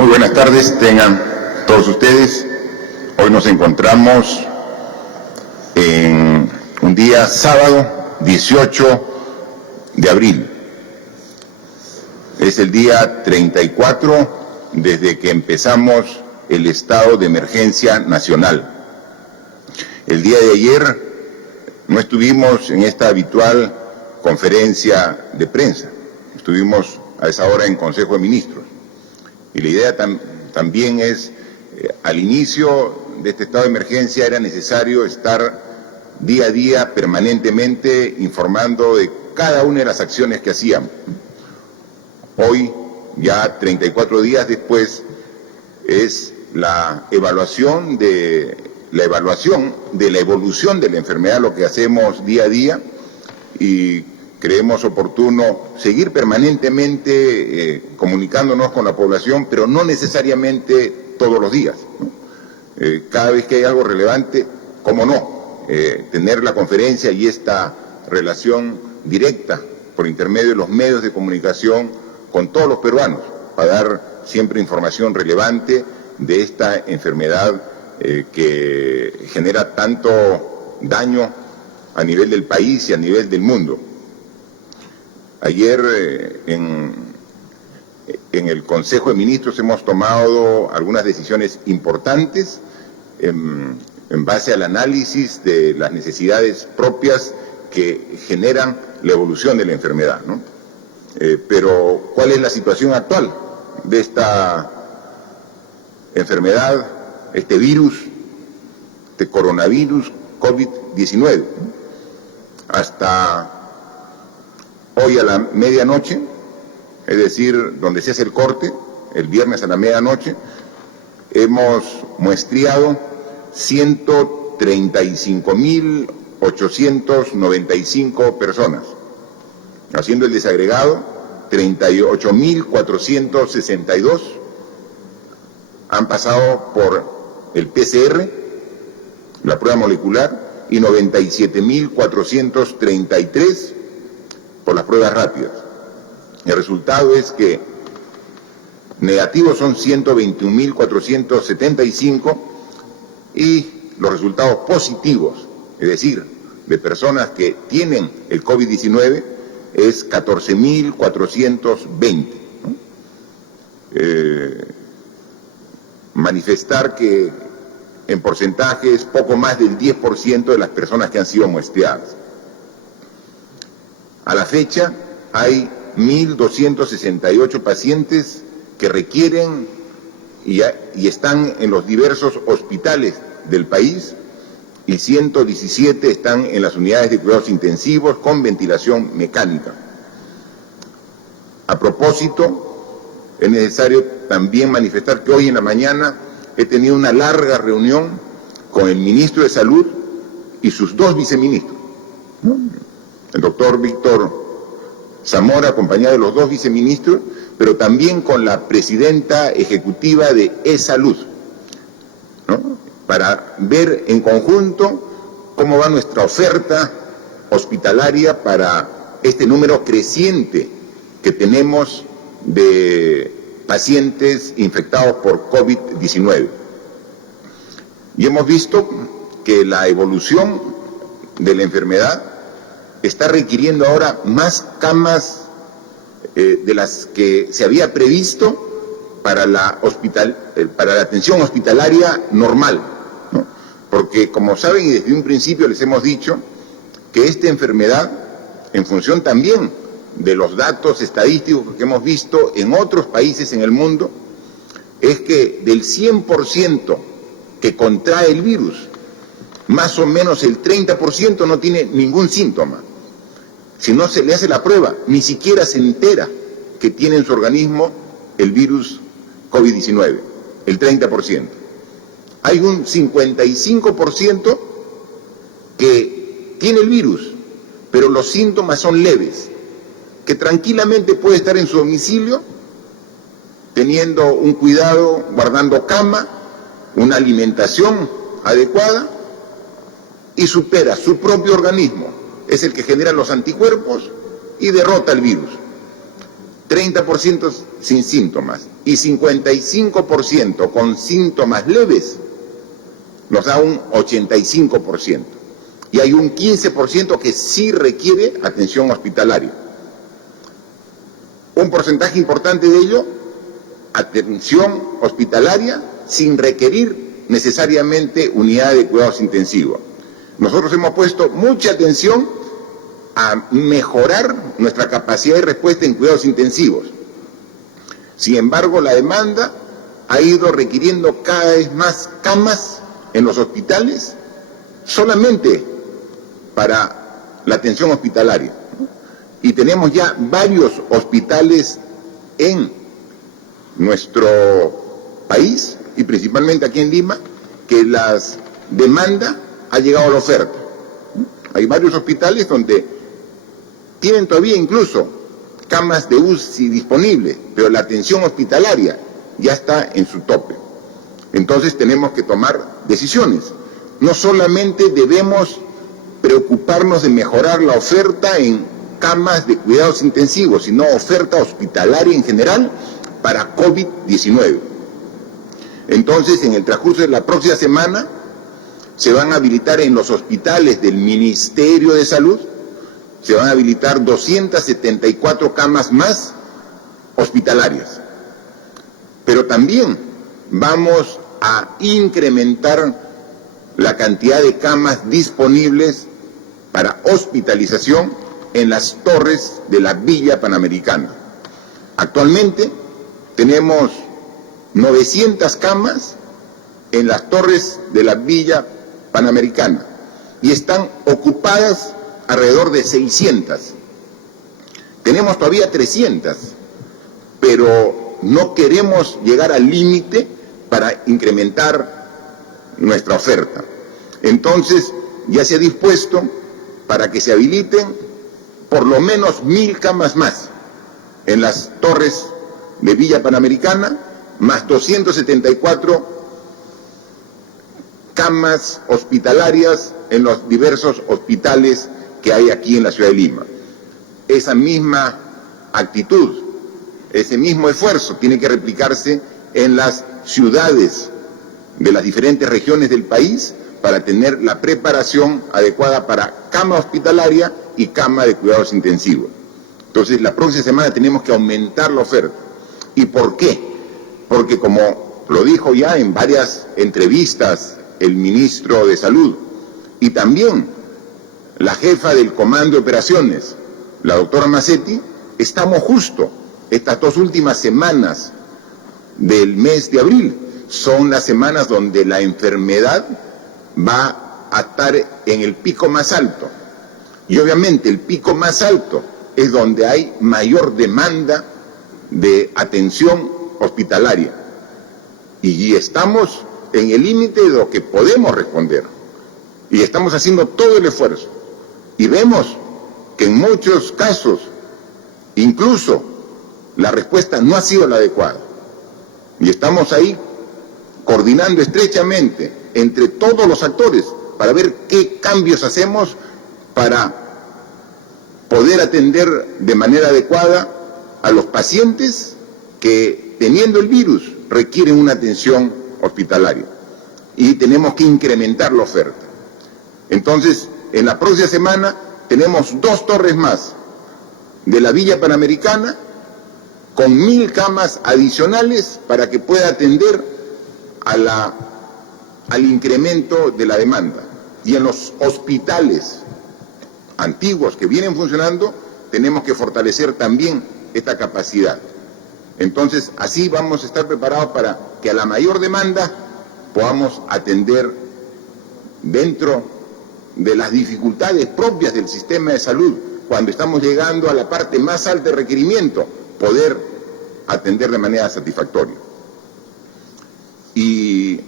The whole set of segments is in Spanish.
Muy buenas tardes, tengan todos ustedes. Hoy nos encontramos en un día sábado 18 de abril. Es el día 34 desde que empezamos el estado de emergencia nacional. El día de ayer no estuvimos en esta habitual conferencia de prensa, estuvimos a esa hora en Consejo de Ministros. Y la idea también es, al inicio de este estado de emergencia era necesario estar día a día permanentemente informando de cada una de las acciones que hacíamos. Hoy, ya 34 días después, es la evaluación de la evolución de la enfermedad, lo que hacemos día a día, y creemos oportuno seguir permanentemente comunicándonos con la población, pero no necesariamente todos los días, ¿no? Cada vez que hay algo relevante, cómo no, tener la conferencia y esta relación directa por intermedio de los medios de comunicación con todos los peruanos, para dar siempre información relevante de esta enfermedad que genera tanto daño a nivel del país y a nivel del mundo. Ayer en el Consejo de Ministros hemos tomado algunas decisiones importantes en base al análisis de las necesidades propias que generan la evolución de la enfermedad, ¿no? Pero ¿cuál es la situación actual de esta enfermedad, este virus, este coronavirus COVID-19? Hasta hoy a la medianoche, es decir, donde se hace el corte, el viernes a la medianoche, hemos muestreado 135.895 personas. Haciendo el desagregado, 38.462 han pasado por el PCR, la prueba molecular, y 97.433 por las pruebas rápidas. El resultado es que negativos son 121.475 y los resultados positivos, es decir, de personas que tienen el COVID-19, es 14.420. ¿no? Manifestar que en porcentaje es poco más del 10% de las personas que han sido muestreadas. A la fecha hay 1.268 pacientes que requieren y están en los diversos hospitales del país, y 117 están en las unidades de cuidados intensivos con ventilación mecánica. A propósito, es necesario también manifestar que hoy en la mañana he tenido una larga reunión con el ministro de Salud y sus dos viceministros, ¿no? El doctor Víctor Zamora, acompañado de los dos viceministros, pero también con la presidenta ejecutiva de E-Salud, ¿no? Para ver en conjunto cómo va nuestra oferta hospitalaria para este número creciente que tenemos de pacientes infectados por COVID-19. Y hemos visto que la evolución de la enfermedad está requiriendo ahora más camas de las que se había previsto para la atención hospitalaria normal, ¿no? Porque, como saben, y desde un principio les hemos dicho que esta enfermedad, en función también de los datos estadísticos que hemos visto en otros países en el mundo, es que del 100% que contrae el virus, más o menos el 30% no tiene ningún síntoma. Si no se le hace la prueba, ni siquiera se entera que tiene en su organismo el virus COVID-19, el 30%. Hay un 55% que tiene el virus, pero los síntomas son leves, que tranquilamente puede estar en su domicilio, teniendo un cuidado, guardando cama, una alimentación adecuada, y supera su propio organismo. Es el que genera los anticuerpos y derrota el virus. 30% sin síntomas y 55% con síntomas leves, nos da un 85%. Y hay un 15% que sí requiere atención hospitalaria. Un porcentaje importante de ello, atención hospitalaria sin requerir necesariamente unidad de cuidados intensivos. Nosotros hemos puesto mucha atención a mejorar nuestra capacidad de respuesta en cuidados intensivos. Sin embargo, la demanda ha ido requiriendo cada vez más camas en los hospitales solamente para la atención hospitalaria. Y tenemos ya varios hospitales en nuestro país, y principalmente aquí en Lima, que la demanda ha llegado a la oferta. Hay varios hospitales donde tienen todavía incluso camas de UCI disponibles, pero la atención hospitalaria ya está en su tope. Entonces tenemos que tomar decisiones. No solamente debemos preocuparnos de mejorar la oferta en camas de cuidados intensivos, sino oferta hospitalaria en general para COVID-19. Entonces, en el transcurso de la próxima semana, se van a habilitar en los hospitales del Ministerio de Salud, se van a habilitar 274 camas más hospitalarias. Pero también vamos a incrementar la cantidad de camas disponibles para hospitalización en las torres de la Villa Panamericana. Actualmente tenemos 900 camas en las torres de la Villa Panamericana y están ocupadas alrededor de 600. Tenemos todavía 300, pero no queremos llegar al límite para incrementar nuestra oferta. Entonces, ya se ha dispuesto para que se habiliten por lo menos 1000 camas más en las torres de Villa Panamericana, más 274 camas hospitalarias en los diversos hospitales que hay aquí en la ciudad de Lima. Esa misma actitud, ese mismo esfuerzo tiene que replicarse en las ciudades de las diferentes regiones del país para tener la preparación adecuada para cama hospitalaria y cama de cuidados intensivos. Entonces, la próxima semana tenemos que aumentar la oferta. ¿Y por qué? Porque, como lo dijo ya en varias entrevistas el ministro de Salud y también la jefa del Comando de Operaciones, la doctora Mazzetti, estamos justo estas 2 últimas semanas del mes de abril. Son las semanas donde la enfermedad va a estar en el pico más alto. Y obviamente el pico más alto es donde hay mayor demanda de atención hospitalaria. Y estamos en el límite de lo que podemos responder. Y estamos haciendo todo el esfuerzo. Y vemos que en muchos casos, incluso, la respuesta no ha sido la adecuada. Y estamos ahí coordinando estrechamente entre todos los actores para ver qué cambios hacemos para poder atender de manera adecuada a los pacientes que, teniendo el virus, requieren una atención hospitalaria. Y tenemos que incrementar la oferta. Entonces, en la próxima semana tenemos 2 torres más de la Villa Panamericana con 1000 camas adicionales para que pueda atender al incremento de la demanda. Y en los hospitales antiguos que vienen funcionando, tenemos que fortalecer también esta capacidad. Entonces, así vamos a estar preparados para que a la mayor demanda podamos atender dentro de las dificultades propias del sistema de salud, cuando estamos llegando a la parte más alta de requerimiento, poder atender de manera satisfactoria. Y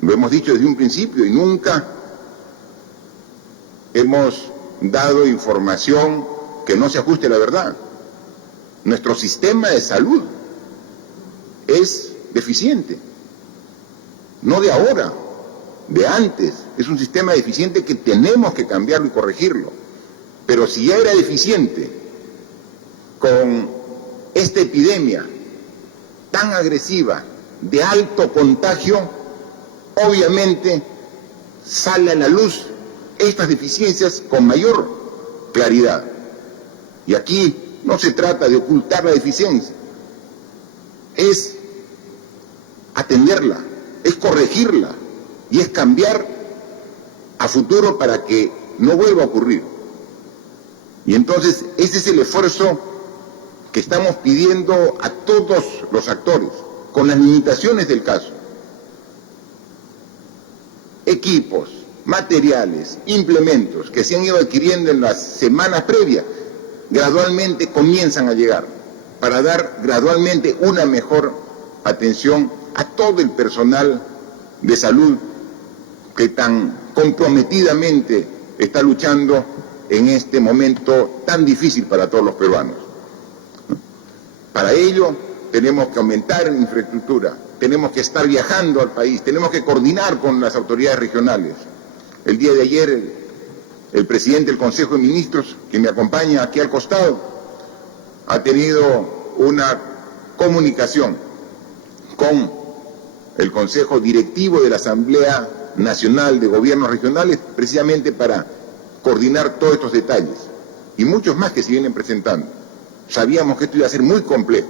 lo hemos dicho desde un principio y nunca hemos dado información que no se ajuste a la verdad. Nuestro sistema de salud es deficiente, no de ahora, de antes. Es un sistema deficiente que tenemos que cambiarlo y corregirlo. Pero si ya era deficiente con esta epidemia tan agresiva, de alto contagio, obviamente sale a la luz estas deficiencias con mayor claridad. Y aquí no se trata de ocultar la deficiencia, es atenderla, es corregirla y es cambiar a futuro para que no vuelva a ocurrir. Y entonces ese es el esfuerzo que estamos pidiendo a todos los actores, con las limitaciones del caso. Equipos, materiales, implementos que se han ido adquiriendo en las semanas previas, gradualmente comienzan a llegar para dar gradualmente una mejor atención a todo el personal de salud que tan comprometidamente está luchando en este momento tan difícil para todos los peruanos. Para ello tenemos que aumentar en infraestructura, tenemos que estar viajando al país, tenemos que coordinar con las autoridades regionales. El día de ayer el presidente del Consejo de Ministros, que me acompaña aquí al costado, ha tenido una comunicación con el Consejo Directivo de la Asamblea Nacional de Gobiernos Regionales, precisamente para coordinar todos estos detalles y muchos más que se vienen presentando. Sabíamos que esto iba a ser muy complejo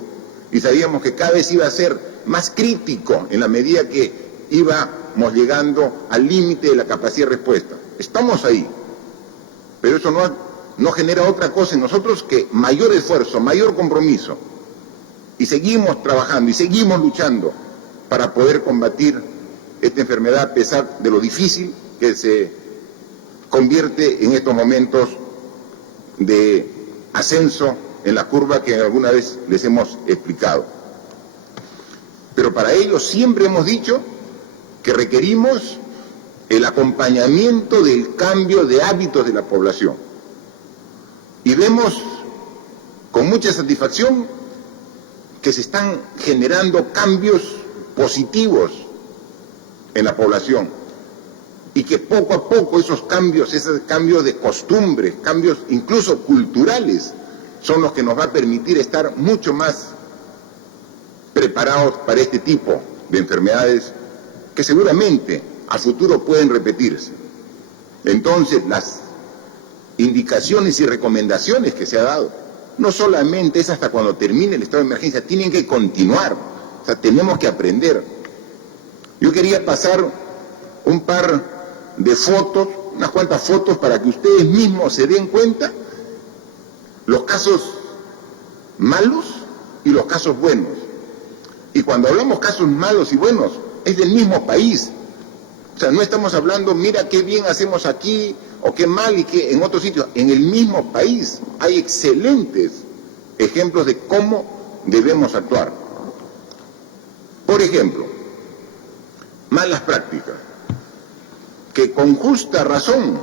y sabíamos que cada vez iba a ser más crítico en la medida que íbamos llegando al límite de la capacidad de respuesta. Estamos ahí, pero eso no genera otra cosa en nosotros que mayor esfuerzo, mayor compromiso. Y seguimos trabajando y seguimos luchando para poder combatir esta enfermedad a pesar de lo difícil que se convierte en estos momentos de ascenso en la curva que alguna vez les hemos explicado. Pero para ello siempre hemos dicho que requerimos el acompañamiento del cambio de hábitos de la población. Y vemos con mucha satisfacción que se están generando cambios positivos en la población y que poco a poco esos cambios de costumbres, cambios incluso culturales, son los que nos va a permitir estar mucho más preparados para este tipo de enfermedades que seguramente a futuro pueden repetirse. Entonces, las indicaciones y recomendaciones que se ha dado, no solamente es hasta cuando termine el estado de emergencia, tienen que continuar, o sea, tenemos que aprender. Yo quería pasar un par de fotos, unas cuantas fotos para que ustedes mismos se den cuenta los casos malos y los casos buenos. Y cuando hablamos casos malos y buenos, es del mismo país. O sea, no estamos hablando, mira qué bien hacemos aquí, o qué mal y qué en otros sitios. En el mismo país hay excelentes ejemplos de cómo debemos actuar. Por ejemplo, malas prácticas, que con justa razón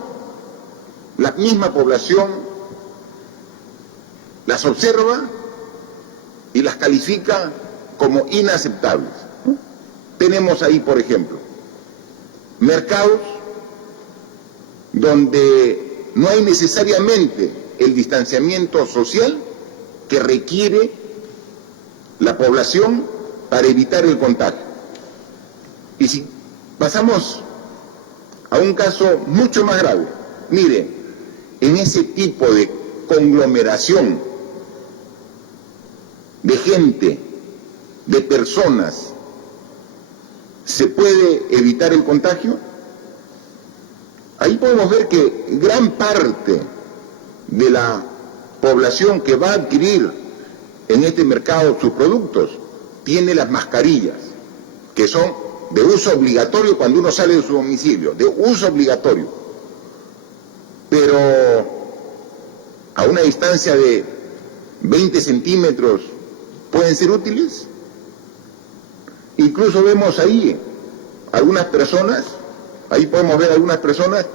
la misma población las observa y las califica como inaceptables. Tenemos ahí, por ejemplo, mercados donde no hay necesariamente el distanciamiento social que requiere la población para evitar el contagio. Y si pasamos a un caso mucho más grave, mire, en ese tipo de conglomeración de gente, de personas, ¿se puede evitar el contagio? Ahí podemos ver que gran parte de la población que va a adquirir en este mercado sus productos tiene las mascarillas, que son de uso obligatorio cuando uno sale de su domicilio, de uso obligatorio. Pero a una distancia de 20 centímetros pueden ser útiles. Incluso vemos ahí algunas personas, ahí podemos ver algunas personas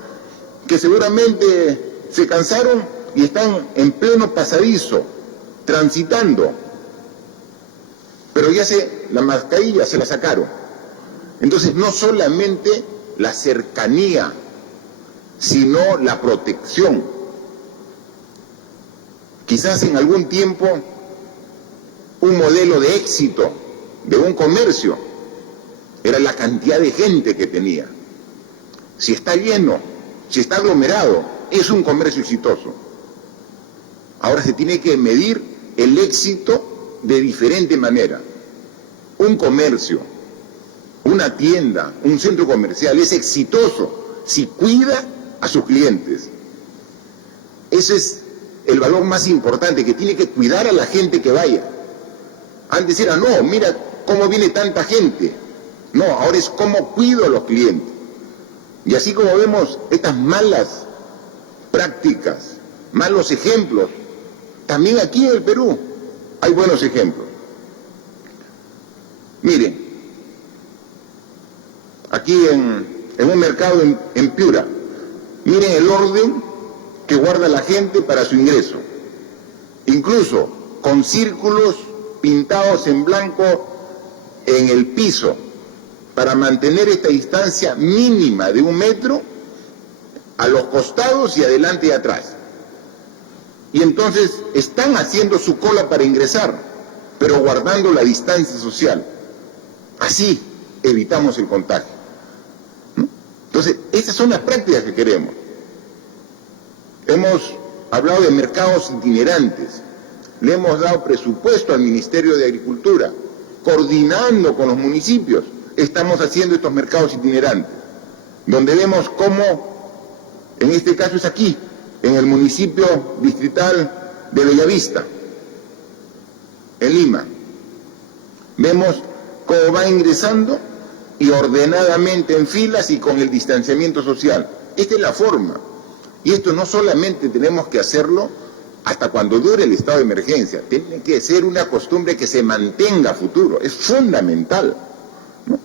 que seguramente se cansaron y están en pleno pasadizo, transitando, pero ya la mascarilla se la sacaron. Entonces no solamente la cercanía, sino la protección. Quizás en algún tiempo un modelo de éxito de un comercio era la cantidad de gente que tenía. Si está lleno, si está aglomerado, es un comercio exitoso. Ahora se tiene que medir el éxito de diferente manera. Un comercio, una tienda, un centro comercial es exitoso si cuida a sus clientes. Ese es el valor más importante, que tiene que cuidar a la gente que vaya. Antes era, no, mira cómo viene tanta gente. No, ahora es cómo cuido a los clientes. Y así como vemos estas malas prácticas, malos ejemplos, también aquí en el Perú hay buenos ejemplos. Miren, aquí en un mercado en Piura, miren el orden que guarda la gente para su ingreso, incluso con círculos pintados en blanco en el piso para mantener esta distancia mínima de 1 metro a los costados y adelante y atrás. Y entonces están haciendo su cola para ingresar, pero guardando la distancia social. Así evitamos el contagio, ¿no? Entonces, esas son las prácticas que queremos. Hemos hablado de mercados itinerantes, le hemos dado presupuesto al Ministerio de Agricultura, coordinando con los municipios, estamos haciendo estos mercados itinerantes, donde vemos cómo, en este caso es aquí, en el municipio distrital de Bellavista, en Lima, vemos cómo va ingresando y ordenadamente en filas y con el distanciamiento social. Esta es la forma. Y esto no solamente tenemos que hacerlo hasta cuando dure el estado de emergencia, tiene que ser una costumbre que se mantenga a futuro, es fundamental, ¿no?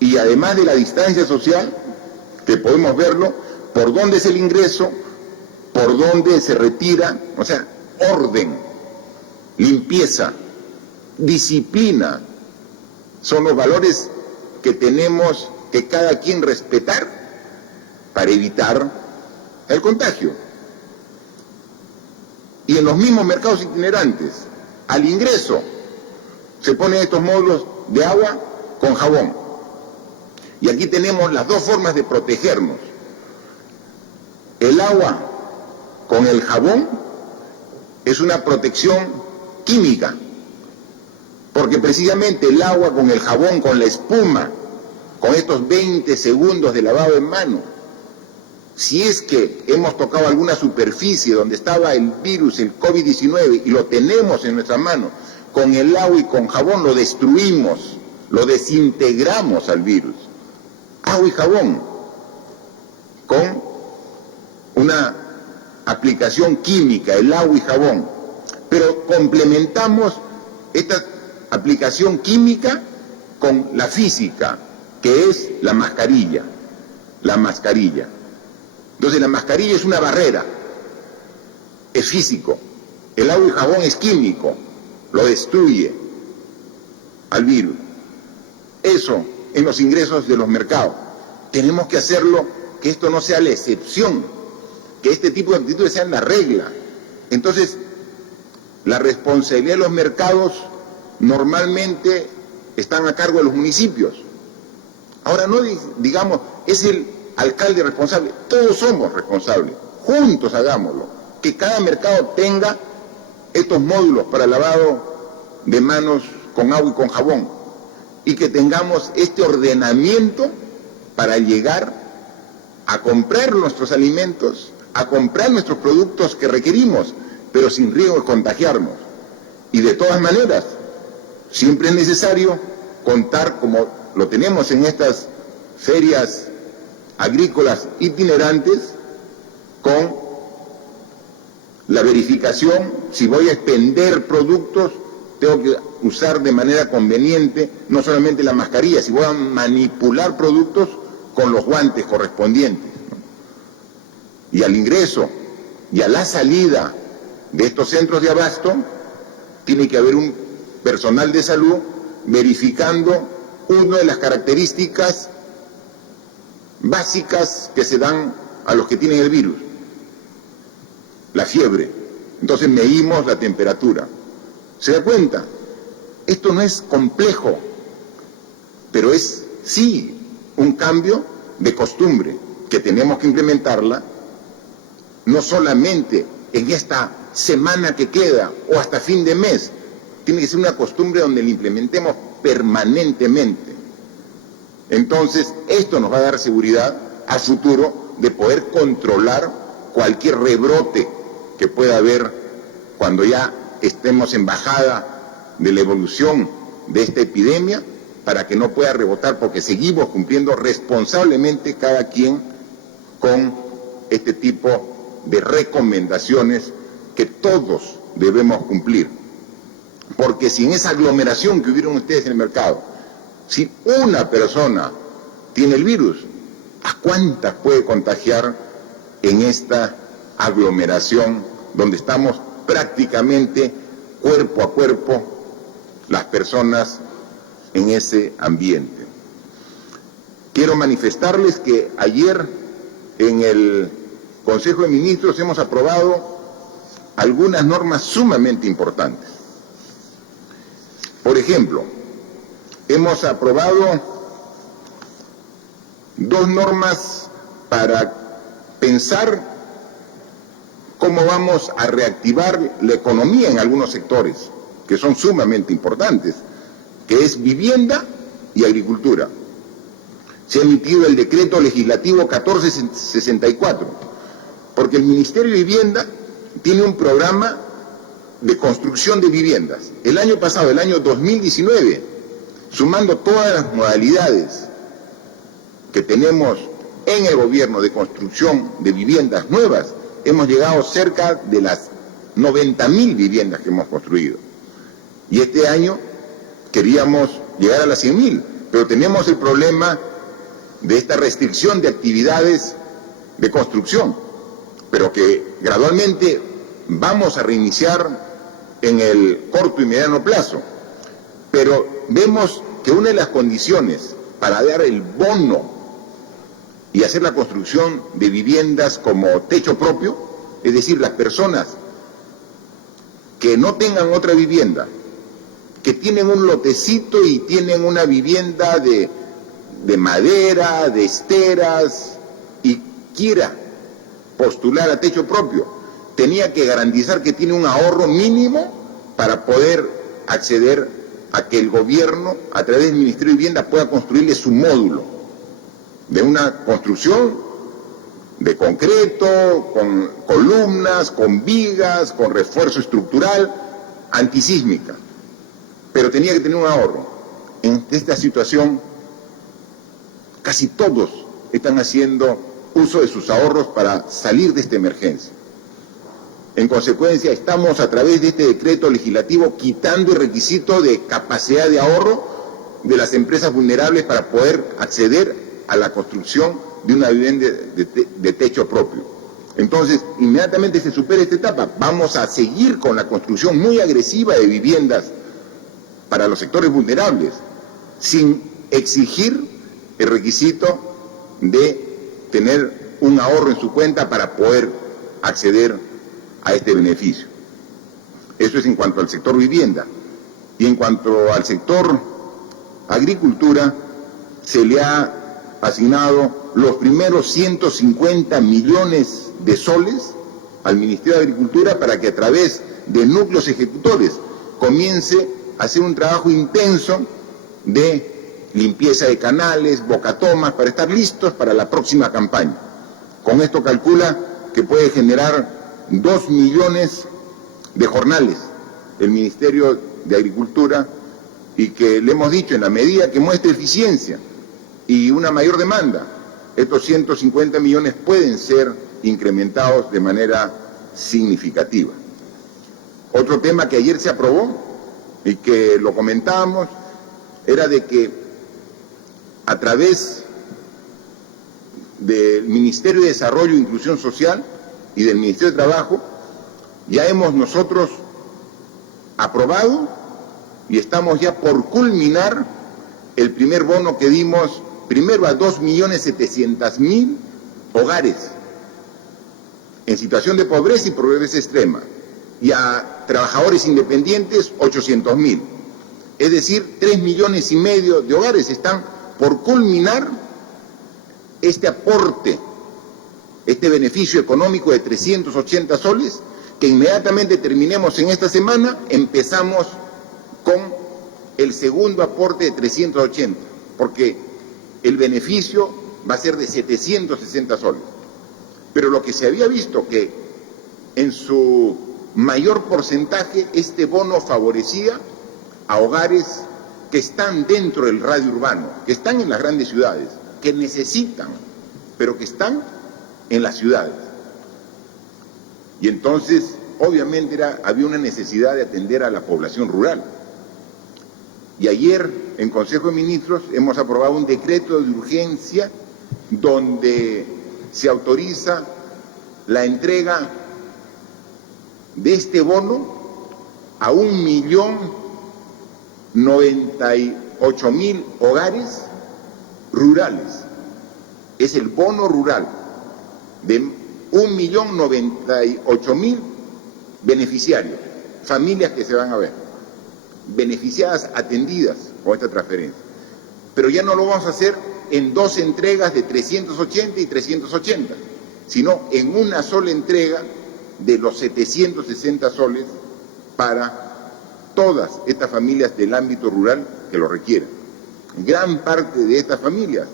Y además de la distancia social, que podemos verlo, por dónde es el ingreso, por dónde se retira, o sea, orden, limpieza, disciplina, son los valores que tenemos que cada quien respetar para evitar el contagio. Y en los mismos mercados itinerantes, al ingreso, se ponen estos módulos de agua con jabón. Y aquí tenemos las dos formas de protegernos. El agua con el jabón es una protección química, porque precisamente el agua con el jabón, con la espuma, con estos 20 segundos de lavado en mano, si es que hemos tocado alguna superficie donde estaba el virus, el COVID-19, y lo tenemos en nuestra mano, con el agua y con jabón lo destruimos, lo desintegramos al virus. Agua y jabón, con una aplicación química, el agua y jabón, pero complementamos esta aplicación química con la física, que es la mascarilla. Entonces la mascarilla es una barrera, es físico. El agua y jabón es químico, lo destruye al virus. Eso en los ingresos de los mercados. Tenemos que hacerlo, que esto no sea la excepción, que este tipo de actitudes sean la regla. Entonces, la responsabilidad de los mercados normalmente están a cargo de los municipios. Ahora no digamos, es el alcalde responsable, todos somos responsables, juntos hagámoslo, que cada mercado tenga estos módulos para lavado de manos con agua y con jabón, y que tengamos este ordenamiento para llegar a comprar nuestros alimentos, a comprar nuestros productos que requerimos, pero sin riesgo de contagiarnos. Y de todas maneras, siempre es necesario contar, como lo tenemos en estas ferias agrícolas itinerantes, con la verificación. Si voy a expender productos, tengo que usar de manera conveniente no solamente la mascarilla, si voy a manipular productos, con los guantes correspondientes, ¿no? Y al ingreso y a la salida de estos centros de abasto tiene que haber un personal de salud verificando una de las características básicas que se dan a los que tienen el virus, la fiebre. Entonces medimos la temperatura. ¿Se da cuenta? Esto no es complejo, pero es sí un cambio de costumbre que tenemos que implementarla no solamente en esta semana que queda o hasta fin de mes. Tiene que ser una costumbre donde la implementemos permanentemente. Entonces, esto nos va a dar seguridad a futuro de poder controlar cualquier rebrote que pueda haber cuando ya estemos en bajada de la evolución de esta epidemia, para que no pueda rebotar, porque seguimos cumpliendo responsablemente cada quien con este tipo de recomendaciones que todos debemos cumplir. Porque sin esa aglomeración que hubieron ustedes en el mercado, si una persona tiene el virus, ¿a cuántas puede contagiar en esta aglomeración donde estamos prácticamente cuerpo a cuerpo las personas en ese ambiente? Quiero manifestarles que ayer en el Consejo de Ministros hemos aprobado algunas normas sumamente importantes. Por ejemplo, hemos aprobado 2 normas para pensar cómo vamos a reactivar la economía en algunos sectores, que son sumamente importantes, que es vivienda y agricultura. Se ha emitido el decreto legislativo 1464, porque el Ministerio de Vivienda tiene un programa de construcción de viviendas. El año pasado, el año 2019, sumando todas las modalidades que tenemos en el gobierno de construcción de viviendas nuevas, hemos llegado cerca de las 90.000 viviendas que hemos construido. Y este año queríamos llegar a las 100.000, pero tenemos el problema de esta restricción de actividades de construcción, pero que gradualmente vamos a reiniciar en el corto y mediano plazo. Pero vemos que una de las condiciones para dar el bono y hacer la construcción de viviendas como techo propio, es decir, las personas que no tengan otra vivienda, que tienen un lotecito y tienen una vivienda de madera, de esteras, y quiera postular a techo propio, tenía que garantizar que tiene un ahorro mínimo para poder acceder a que el gobierno, a través del Ministerio de Vivienda, pueda construirle su módulo de una construcción de concreto, con columnas, con vigas, con refuerzo estructural, antisísmica, pero tenía que tener un ahorro. En esta situación, casi todos están haciendo uso de sus ahorros para salir de esta emergencia. En consecuencia, estamos a través de este decreto legislativo quitando el requisito de capacidad de ahorro de las empresas vulnerables para poder acceder a la construcción de una vivienda de techo propio. Entonces, inmediatamente se supera esta etapa, vamos a seguir con la construcción muy agresiva de viviendas para los sectores vulnerables, sin exigir el requisito de tener un ahorro en su cuenta para poder acceder a este beneficio. Eso es en cuanto al sector vivienda. Y en cuanto al sector agricultura, se le ha asignado los primeros 150 millones de soles al Ministerio de Agricultura para que a través de núcleos ejecutores comience a hacer un trabajo intenso de limpieza de canales, bocatomas, para estar listos para la próxima campaña. Con esto calcula que puede generar 2 millones de jornales el Ministerio de Agricultura, y que le hemos dicho, en la medida que muestre eficiencia y una mayor demanda, estos 150 millones pueden ser incrementados de manera significativa. Otro tema que ayer se aprobó y que lo comentábamos era de que a través del Ministerio de Desarrollo e Inclusión Social y del Ministerio de Trabajo ya hemos nosotros aprobado y estamos ya por culminar el primer bono que dimos primero a 2.700.000 hogares en situación de pobreza y pobreza extrema, y a trabajadores independientes 800.000. Es decir, 3,5 millones de hogares están por culminar este aporte, este beneficio económico de 380 soles, que inmediatamente terminemos en esta semana, empezamos con el segundo aporte de 380, porque el beneficio va a ser de 760 soles. Pero lo que se había visto que en su mayor porcentaje este bono favorecía a hogares que están dentro del radio urbano, que están en las grandes ciudades, que necesitan, pero que están en las ciudades. Y entonces, obviamente, había una necesidad de atender a la población rural. Y ayer, en Consejo de Ministros, hemos aprobado un decreto de urgencia donde se autoriza la entrega de este bono a 1.098.000 hogares rurales. Es el bono rural de 1.098.000 beneficiarios, familias que se van a ver beneficiadas, atendidas con esta transferencia. Pero ya no lo vamos a hacer en 2 entregas de 380 y 380, sino en una sola entrega de los 760 soles para todas estas familias del ámbito rural que lo requieran. Gran parte de estas familias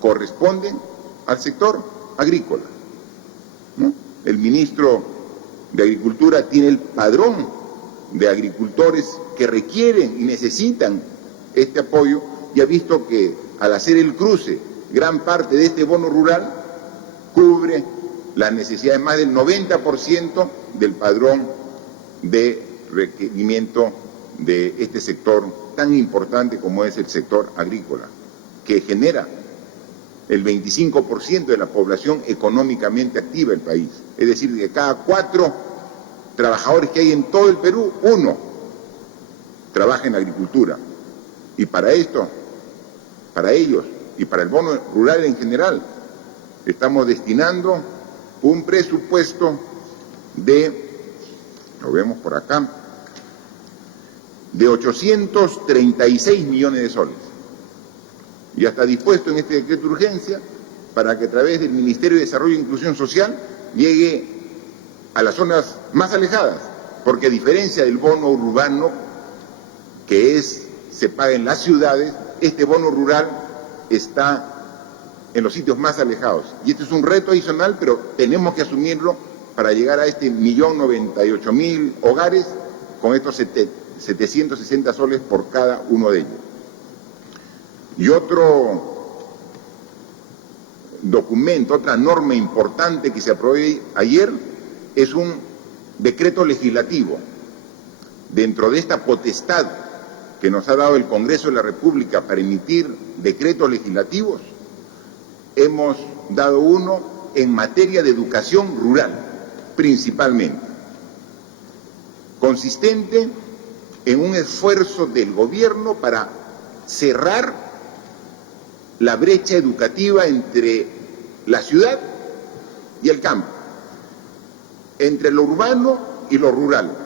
corresponden al sector agrícola, ¿no? El ministro de Agricultura tiene el padrón de agricultores que requieren y necesitan este apoyo, y ha visto que al hacer el cruce, gran parte de este bono rural cubre las necesidades más del 90% del padrón de requerimiento de este sector tan importante como es el sector agrícola, que genera el 25% de la población económicamente activa del país. Es decir, de cada 4 trabajadores que hay en todo el Perú, 1 trabaja en agricultura. Y para esto, para ellos y para el bono rural en general, estamos destinando un presupuesto de, lo vemos por acá, de 836 millones de soles. Ya está dispuesto en este decreto de urgencia para que a través del Ministerio de Desarrollo e Inclusión Social llegue a las zonas más alejadas, porque a diferencia del bono urbano, que se paga en las ciudades, este bono rural está en los sitios más alejados. Y este es un reto adicional, pero tenemos que asumirlo para llegar a este 1.098.000 hogares con estos 760 soles por cada uno de ellos. Y otro documento, otra norma importante que se aprobó ayer es un decreto legislativo. Dentro de esta potestad que nos ha dado el Congreso de la República para emitir decretos legislativos, hemos dado uno en materia de educación rural, principalmente, consistente en un esfuerzo del gobierno para cerrar la brecha educativa entre la ciudad y el campo, entre lo urbano y lo rural.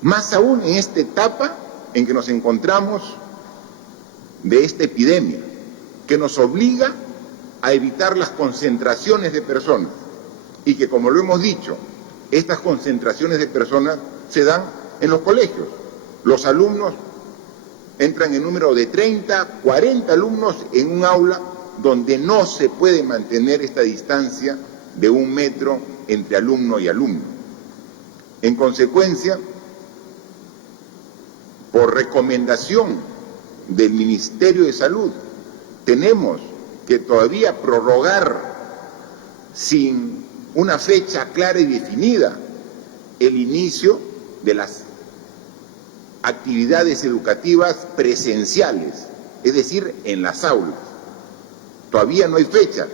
Más aún en esta etapa en que nos encontramos de esta epidemia, que nos obliga a evitar las concentraciones de personas, y que, como lo hemos dicho, estas concentraciones de personas se dan en los colegios. Los alumnos entran en número de 30, 40 alumnos en un aula donde no se puede mantener esta distancia de 1 metro entre alumno y alumno. En consecuencia, por recomendación del Ministerio de Salud, tenemos que todavía prorrogar sin una fecha clara y definida el inicio de las actividades educativas presenciales, es decir, en las aulas. Todavía no hay fecha.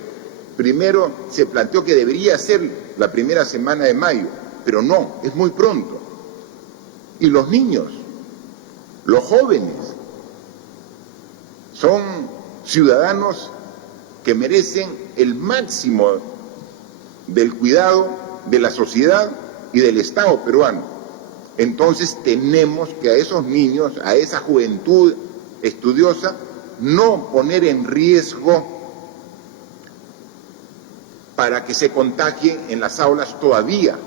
Primero se planteó que debería ser la primera semana de mayo, pero no, es muy pronto. Y los niños, los jóvenes, son ciudadanos que merecen el máximo del cuidado de la sociedad y del Estado peruano. Entonces tenemos que a esos niños, a esa juventud estudiosa, no poner en riesgo para que se contagie en las aulas todavía,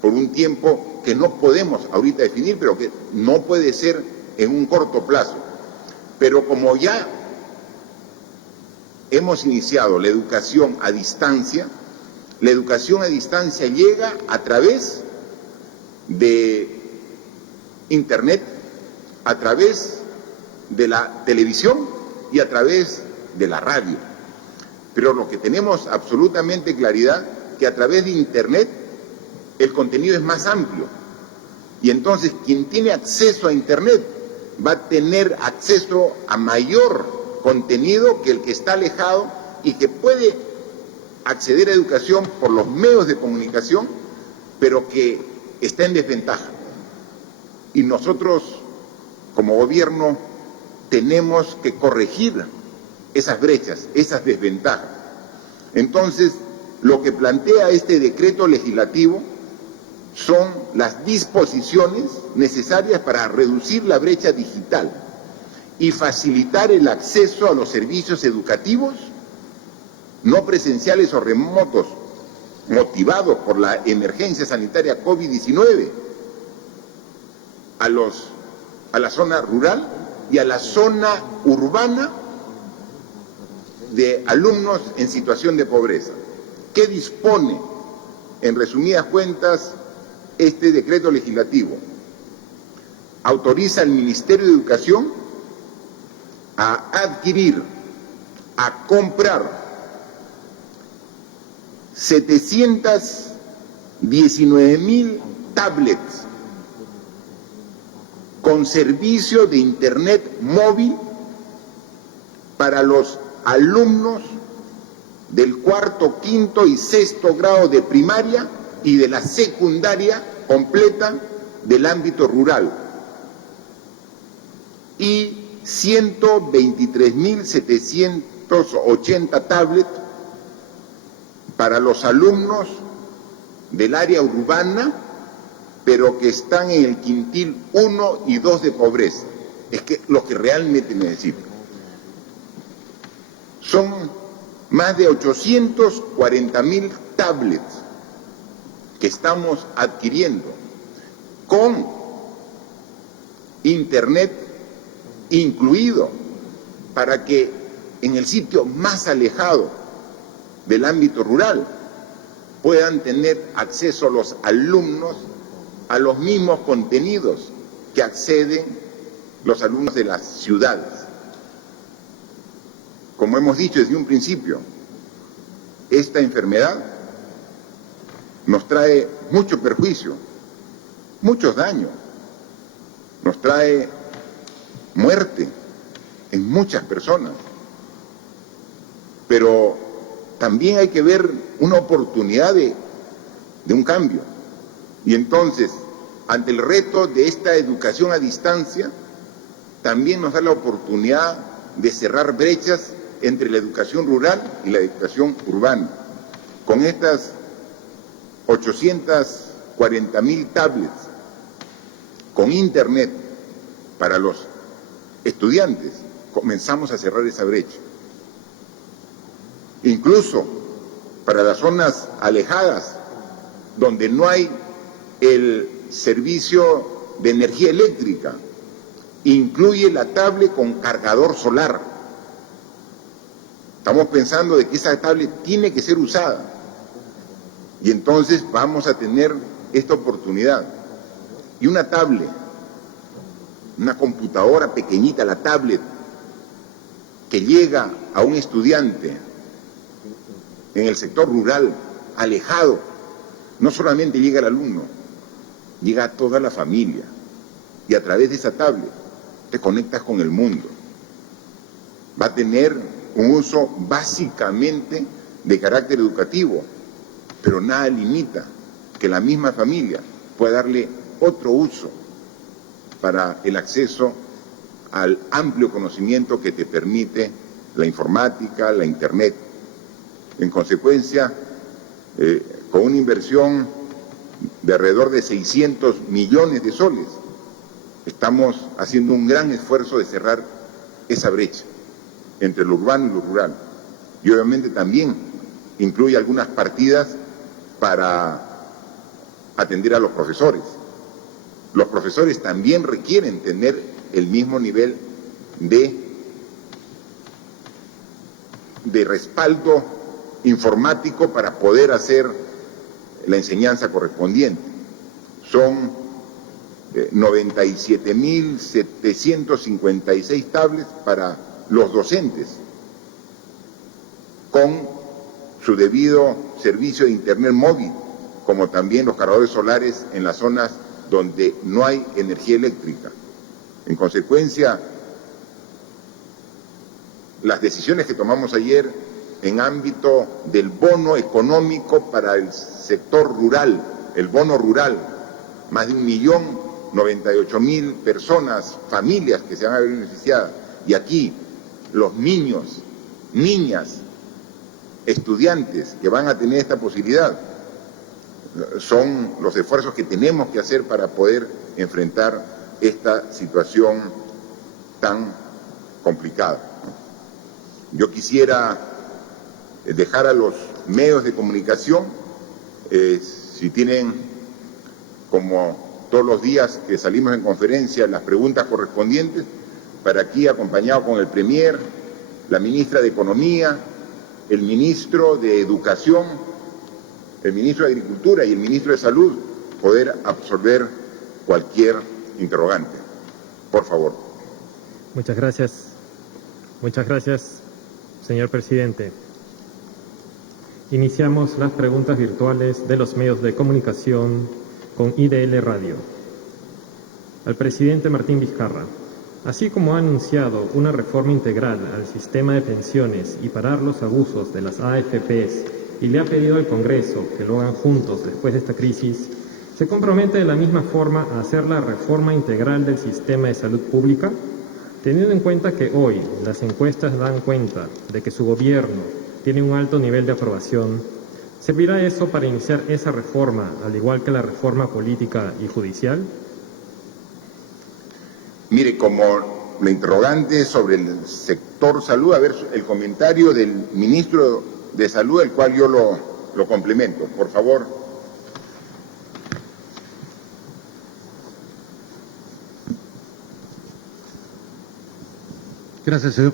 por un tiempo que no podemos ahorita definir, pero que no puede ser en un corto plazo. Pero como ya hemos iniciado la educación a distancia llega a través de Internet, a través de la televisión y a través de la radio. Pero lo que tenemos absolutamente claridad, que a través de Internet el contenido es más amplio. Y entonces quien tiene acceso a Internet va a tener acceso a mayor contenido que el que está alejado y que puede acceder a educación por los medios de comunicación, pero que está en desventaja. Y nosotros, como gobierno, tenemos que corregir esas brechas, esas desventajas. Entonces, lo que plantea este decreto legislativo son las disposiciones necesarias para reducir la brecha digital y facilitar el acceso a los servicios educativos no presenciales o remotos motivados por la emergencia sanitaria COVID-19 a la zona rural y a la zona urbana de alumnos en situación de pobreza. ¿Qué dispone, en resumidas cuentas, este decreto legislativo? Autoriza al Ministerio de Educación a adquirir, a comprar 719,000 tablets con servicio de Internet móvil para los alumnos del cuarto, quinto y sexto grado de primaria y de la secundaria completa del ámbito rural, y 123,780 tablets para los alumnos del área urbana, pero que están en el quintil 1 y 2 de pobreza. Es que lo que realmente necesitan. Son más de 840,000 tablets que estamos adquiriendo con Internet incluido, para que en el sitio más alejado del ámbito rural puedan tener acceso los alumnos a los mismos contenidos que acceden los alumnos de las ciudades. Como hemos dicho desde un principio, esta enfermedad nos trae mucho perjuicio, muchos daños, nos trae muerte en muchas personas, pero también hay que ver una oportunidad de un cambio. Y entonces, ante el reto de esta educación a distancia, también nos da la oportunidad de cerrar brechas entre la educación rural y la educación urbana. Con estas 840,000 tablets con Internet para los estudiantes, comenzamos a cerrar esa brecha. Incluso para las zonas alejadas, donde no hay el servicio de energía eléctrica, incluye la tablet con cargador solar. Estamos pensando de que esa tablet tiene que ser usada, y entonces vamos a tener esta oportunidad. Y una tablet, una computadora pequeñita, la tablet, que llega a un estudiante en el sector rural, alejado, no solamente llega al alumno, llega a toda la familia, y a través de esa tablet te conectas con el mundo. Va a tener un uso básicamente de carácter educativo, pero nada limita que la misma familia pueda darle otro uso para el acceso al amplio conocimiento que te permite la informática, la Internet. En consecuencia, con una inversión de alrededor de 600 millones de soles. Estamos haciendo un gran esfuerzo de cerrar esa brecha entre lo urbano y lo rural. Y obviamente también incluye algunas partidas para atender a los profesores. Los profesores también requieren tener el mismo nivel de respaldo informático para poder hacer la enseñanza correspondiente. Son 97.756 tablets para los docentes, con su debido servicio de internet móvil, como también los cargadores solares en las zonas donde no hay energía eléctrica. En consecuencia, las decisiones que tomamos ayer en ámbito del bono económico para el sector rural, el bono rural, más de 1.098.000 personas, familias que se van a ver beneficiadas, y aquí los niños, niñas, estudiantes que van a tener esta posibilidad, son los esfuerzos que tenemos que hacer para poder enfrentar esta situación tan complicada. Yo quisiera dejar a los medios de comunicación, si tienen, como todos los días que salimos en conferencia, las preguntas correspondientes, para aquí acompañado con el Premier, la ministra de Economía, el ministro de Educación, el ministro de Agricultura y el ministro de Salud, poder absorber cualquier interrogante. Por favor. Muchas gracias. Muchas gracias, señor presidente. Iniciamos las preguntas virtuales de los medios de comunicación con IDL Radio. Al presidente Martín Vizcarra. Así como ha anunciado una reforma integral al sistema de pensiones y parar los abusos de las AFPs y le ha pedido al Congreso que lo hagan juntos después de esta crisis, ¿se compromete de la misma forma a hacer la reforma integral del sistema de salud pública? Teniendo en cuenta que hoy las encuestas dan cuenta de que su gobierno tiene un alto nivel de aprobación, ¿servirá eso para iniciar esa reforma, al igual que la reforma política y judicial? Mire, como la interrogante sobre el sector salud, a ver el comentario del ministro de Salud, el cual yo lo complemento. Por favor. Gracias, señor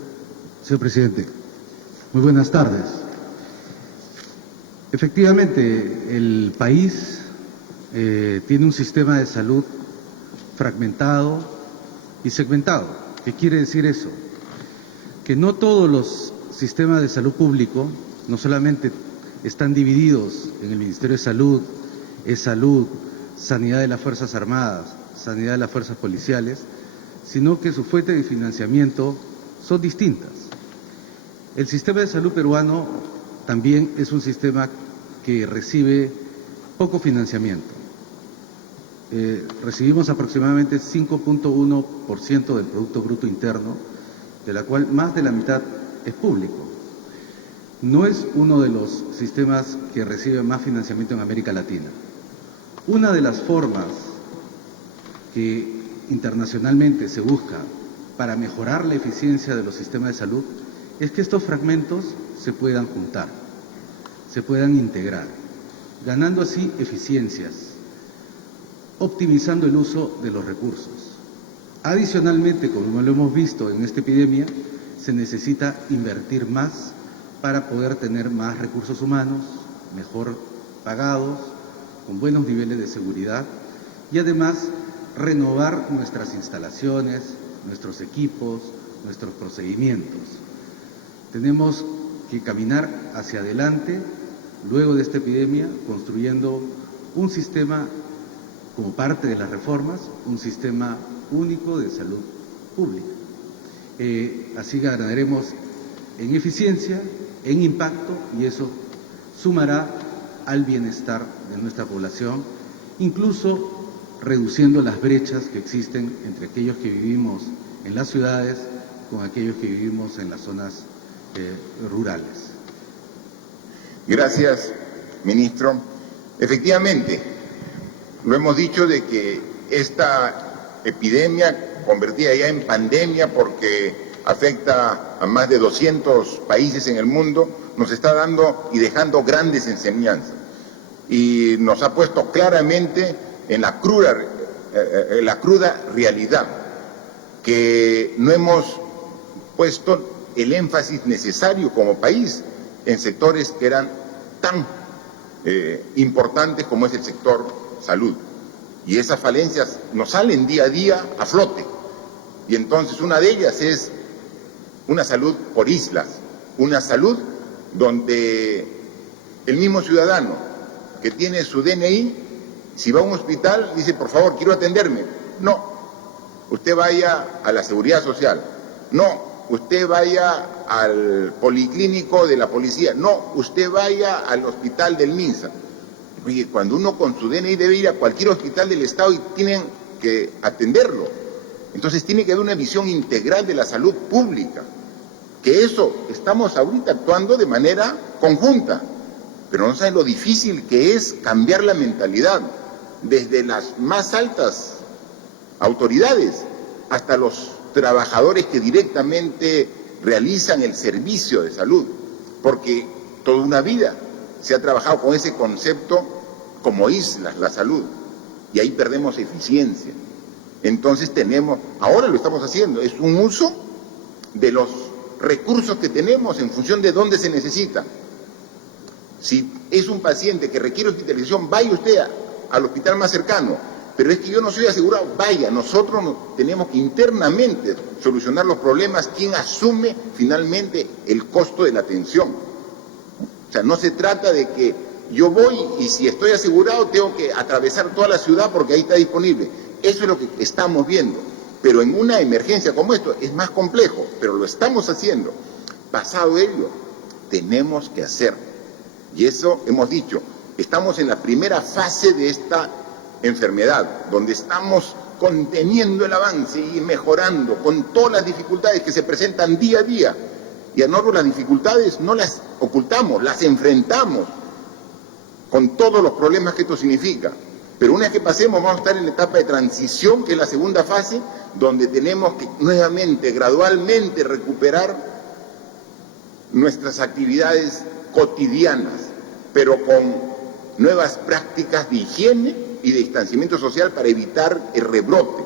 presidente. Muy buenas tardes. Efectivamente, el país tiene un sistema de salud fragmentado y segmentado. ¿Qué quiere decir eso? Que no todos los sistemas de salud público no solamente están divididos en el Ministerio de Salud, salud, sanidad de las Fuerzas Armadas, sanidad de las Fuerzas Policiales, sino que su fuente de financiamiento son distintas. El sistema de salud peruano también es un sistema que recibe poco financiamiento. Recibimos aproximadamente 5.1% del Producto Bruto Interno, de la cual más de la mitad es público. No es uno de los sistemas que recibe más financiamiento en América Latina. Una de las formas que internacionalmente se busca para mejorar la eficiencia de los sistemas de salud es que estos fragmentos se puedan juntar, se puedan integrar, ganando así eficiencias, optimizando el uso de los recursos. Adicionalmente, como lo hemos visto en esta epidemia, se necesita invertir más para poder tener más recursos humanos, mejor pagados, con buenos niveles de seguridad y además renovar nuestras instalaciones, nuestros equipos, nuestros procedimientos. Tenemos que caminar hacia adelante, luego de esta epidemia, construyendo un sistema, como parte de las reformas, un sistema único de salud pública. Así ganaremos en eficiencia, en impacto, y eso sumará al bienestar de nuestra población, incluso reduciendo las brechas que existen entre aquellos que vivimos en las ciudades con aquellos que vivimos en las zonas rurales. Gracias, ministro. Efectivamente, Lo hemos dicho de que esta epidemia, convertida ya en pandemia porque afecta a más de 200 países en el mundo, nos está dando y dejando grandes enseñanzas. Y nos ha puesto claramente en la cruda realidad que no hemos puesto el énfasis necesario como país en sectores que eran tan importantes como es el sector salud. Y esas falencias nos salen día a día a flote. Y entonces una de ellas es una salud por islas, una salud donde el mismo ciudadano que tiene su DNI, si va a un hospital, dice, por favor, quiero atenderme. No, usted vaya a la Seguridad Social. No, usted vaya al policlínico de la policía. No, usted vaya al hospital del MINSA. Oye, cuando uno con su DNI debe ir a cualquier hospital del Estado y tienen que atenderlo. Entonces tiene que haber una visión integral de la salud pública. Que eso estamos ahorita actuando de manera conjunta. Pero no saben lo difícil que es cambiar la mentalidad desde las más altas autoridades hasta los trabajadores que directamente realizan el servicio de salud, porque toda una vida se ha trabajado con ese concepto como islas, la salud, y ahí perdemos eficiencia. Entonces ahora lo estamos haciendo, es un uso de los recursos que tenemos en función de dónde se necesita. Si es un paciente que requiere hospitalización, vaya usted al hospital más cercano. Pero es que yo no soy asegurado, vaya, nosotros tenemos que internamente solucionar los problemas. ¿Quién asume finalmente el costo de la atención? O sea, no se trata de que yo voy y si estoy asegurado tengo que atravesar toda la ciudad porque ahí está disponible. Eso es lo que estamos viendo. Pero en una emergencia como esto es más complejo, pero lo estamos haciendo. Pasado ello, tenemos que hacer. Y eso hemos dicho, estamos en la primera fase de esta enfermedad, donde estamos conteniendo el avance y mejorando con todas las dificultades que se presentan día a día. Y a nosotros las dificultades no las ocultamos, las enfrentamos con todos los problemas que esto significa. Pero una vez que pasemos vamos a estar en la etapa de transición, que es la segunda fase, donde tenemos que nuevamente, gradualmente recuperar nuestras actividades cotidianas, pero con nuevas prácticas de higiene y de distanciamiento social para evitar el rebrote.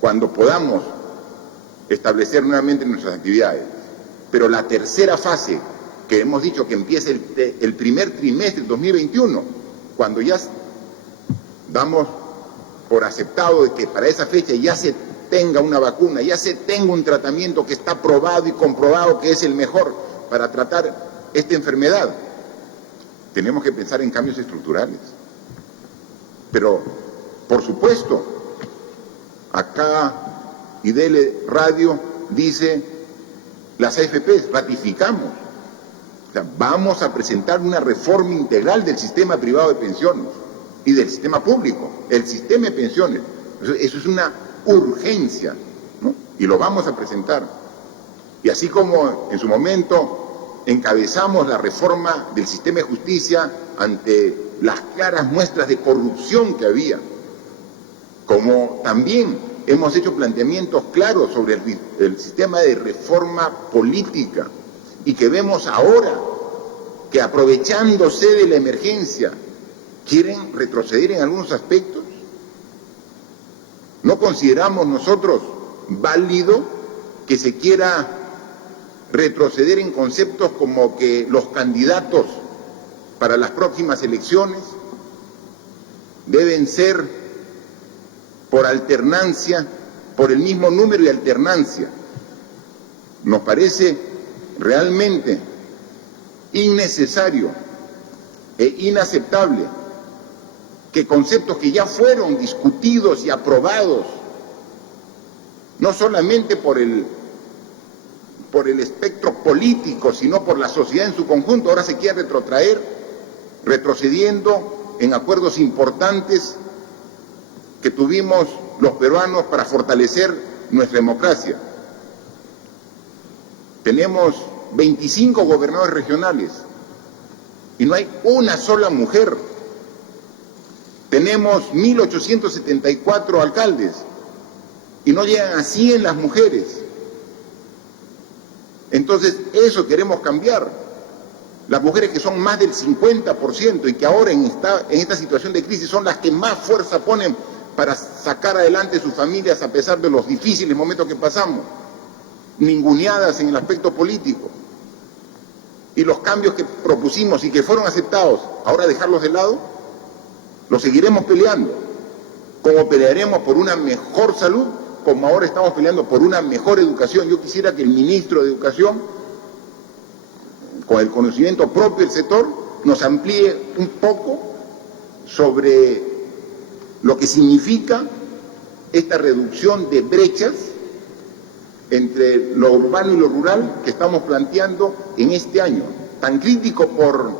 Cuando podamos establecer nuevamente nuestras actividades. Pero la tercera fase, que hemos dicho que empieza el primer trimestre del 2021, cuando ya damos por aceptado de que para esa fecha ya se tenga una vacuna, ya se tenga un tratamiento que está probado y comprobado que es el mejor para tratar esta enfermedad, tenemos que pensar en cambios estructurales. Pero, por supuesto, acá IDL Radio dice, las AFPs ratificamos, o sea, vamos a presentar una reforma integral del sistema privado de pensiones y del sistema público, el sistema de pensiones. Eso es una urgencia, ¿no? Y lo vamos a presentar. Y así como en su momento encabezamos la reforma del sistema de justicia ante las claras muestras de corrupción que había, como también hemos hecho planteamientos claros sobre el sistema de reforma política y que vemos ahora que aprovechándose de la emergencia quieren retroceder en algunos aspectos. ¿No consideramos nosotros válido que se quiera retroceder en conceptos como que los candidatos para las próximas elecciones deben ser por alternancia, por el mismo número y alternancia? Nos parece realmente innecesario e inaceptable que conceptos que ya fueron discutidos y aprobados, no solamente por el espectro político, sino por la sociedad en su conjunto, ahora se quiere retrocediendo en acuerdos importantes que tuvimos los peruanos para fortalecer nuestra democracia. Tenemos 25 gobernadores regionales y no hay una sola mujer. Tenemos 1.874 alcaldes y no llegan a 100 las mujeres. Entonces, eso queremos cambiar. Las mujeres que son más del 50% y que ahora en esta situación de crisis son las que más fuerza ponen para sacar adelante sus familias a pesar de los difíciles momentos que pasamos, ninguneadas en el aspecto político. Y los cambios que propusimos y que fueron aceptados, ahora dejarlos de lado, los seguiremos peleando, como pelearemos por una mejor salud, como ahora estamos peleando por una mejor educación. Yo quisiera que el ministro de Educación, con el conocimiento propio del sector, nos amplíe un poco sobre lo que significa esta reducción de brechas entre lo urbano y lo rural que estamos planteando en este año, tan crítico por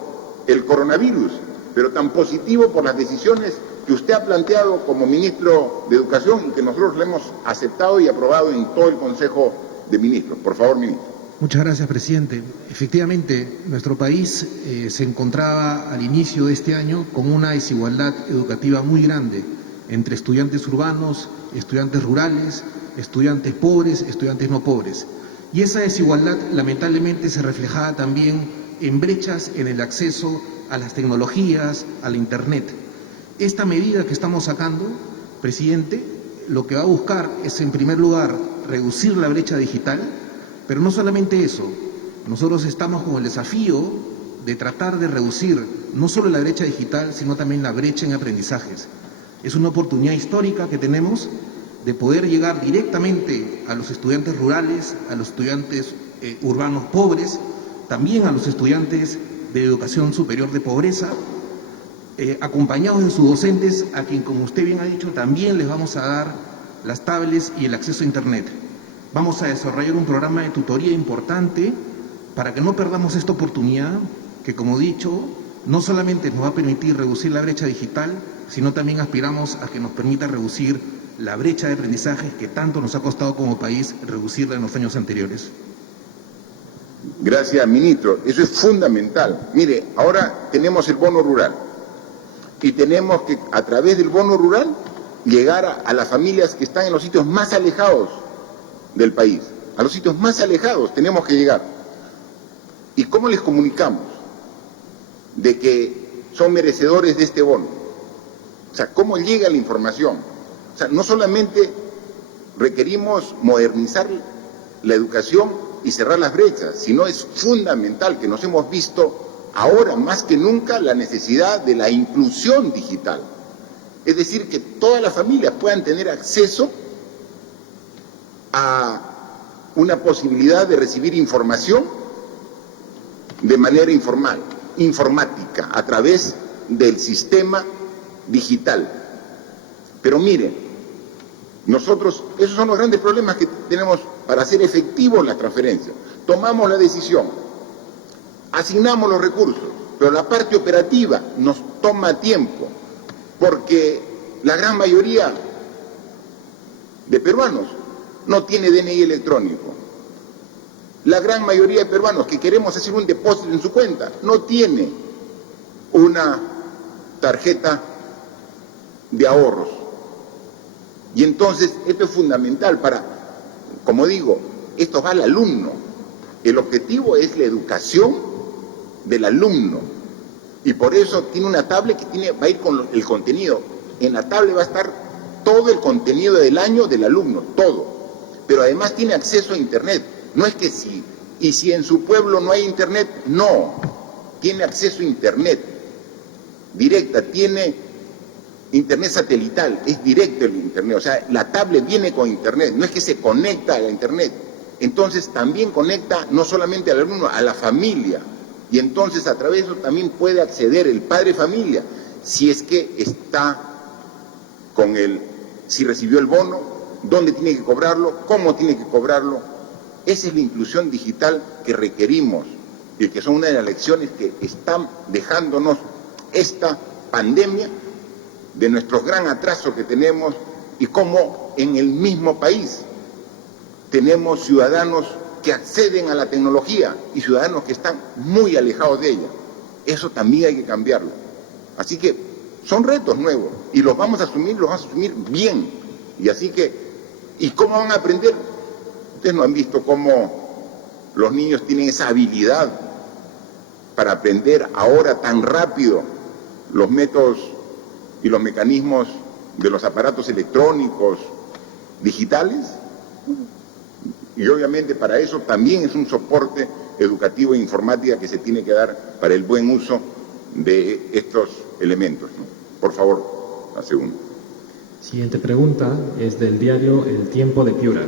el coronavirus, pero tan positivo por las decisiones que usted ha planteado como ministro de Educación y que nosotros le hemos aceptado y aprobado en todo el Consejo de Ministros. Por favor, ministro. Muchas gracias, presidente. Efectivamente, nuestro país se encontraba al inicio de este año con una desigualdad educativa muy grande entre estudiantes urbanos, estudiantes rurales, estudiantes pobres, estudiantes no pobres. Y esa desigualdad lamentablemente se reflejaba también en brechas en el acceso a las tecnologías, a la Internet. Esta medida que estamos sacando, presidente, lo que va a buscar es, en primer lugar, reducir la brecha digital, pero no solamente eso. Nosotros estamos con el desafío de tratar de reducir no solo la brecha digital, sino también la brecha en aprendizajes. Es una oportunidad histórica que tenemos de poder llegar directamente a los estudiantes rurales, a los estudiantes urbanos pobres, también a los estudiantes de educación superior de pobreza, acompañados de sus docentes, a quien, como usted bien ha dicho, también les vamos a dar las tablets y el acceso a Internet. Vamos a desarrollar un programa de tutoría importante para que no perdamos esta oportunidad que, como he dicho, no solamente nos va a permitir reducir la brecha digital, sino también aspiramos a que nos permita reducir la brecha de aprendizaje que tanto nos ha costado como país reducirla en los años anteriores. Gracias, ministro. Eso es fundamental. Mire, ahora tenemos el bono rural y tenemos que, a través del bono rural, llegar a las familias que están en los sitios más alejados del país. A los sitios más alejados tenemos que llegar. ¿Y cómo les comunicamos de que son merecedores de este bono? O sea, ¿cómo llega la información? O sea, no solamente requerimos modernizar la educación y cerrar las brechas, sino es fundamental que nos hemos visto ahora más que nunca la necesidad de la inclusión digital. Es decir, que todas las familias puedan tener acceso a una posibilidad de recibir información de manera informática, a través del sistema digital. Pero miren, nosotros, esos son los grandes problemas que tenemos para hacer efectivos las transferencias. Tomamos la decisión, asignamos los recursos, pero la parte operativa nos toma tiempo, porque la gran mayoría de peruanos no tiene DNI electrónico. La gran mayoría de peruanos que queremos hacer un depósito en su cuenta no tiene una tarjeta de ahorros. Y entonces esto es fundamental para, como digo, esto va al alumno. El objetivo es la educación del alumno. Y por eso tiene una tablet que va a ir con el contenido. En la tablet va a estar todo el contenido del año del alumno, todo. Pero además tiene acceso a Internet. No es que si en su pueblo no hay Internet, no. Tiene acceso a Internet directa, tiene Internet satelital, es directo el Internet. O sea, la tablet viene con Internet, no es que se conecta a la Internet. Entonces también conecta no solamente al alumno, a la familia. Y entonces a través de eso también puede acceder el padre de familia, si es que está con si recibió el bono, dónde tiene que cobrarlo, cómo tiene que cobrarlo. Esa es la inclusión digital que requerimos y que son una de las lecciones que están dejándonos esta pandemia, de nuestro gran atraso que tenemos y cómo en el mismo país tenemos ciudadanos que acceden a la tecnología y ciudadanos que están muy alejados de ella. Eso también hay que cambiarlo. Así que son retos nuevos y los vamos a asumir bien. Y así que, ¿y cómo van a aprender? Ustedes no han visto cómo los niños tienen esa habilidad para aprender ahora tan rápido los métodos y los mecanismos de los aparatos electrónicos digitales. Y obviamente para eso también es un soporte educativo e informática que se tiene que dar para el buen uso de estos elementos, ¿no? Por favor, la segunda. Siguiente pregunta es del diario El Tiempo de Piura.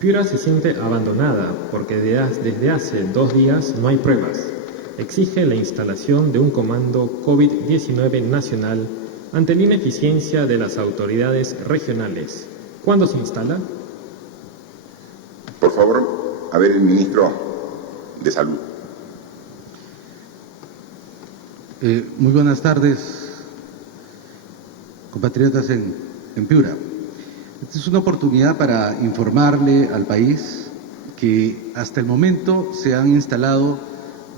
Piura se siente abandonada porque desde hace 2 días no hay pruebas. Exige la instalación de un comando COVID-19 nacional ante la ineficiencia de las autoridades regionales. ¿Cuándo se instala? Por favor, a ver el ministro de Salud. Muy buenas tardes, compatriotas en Piura. Esta es una oportunidad para informarle al país que hasta el momento se han instalado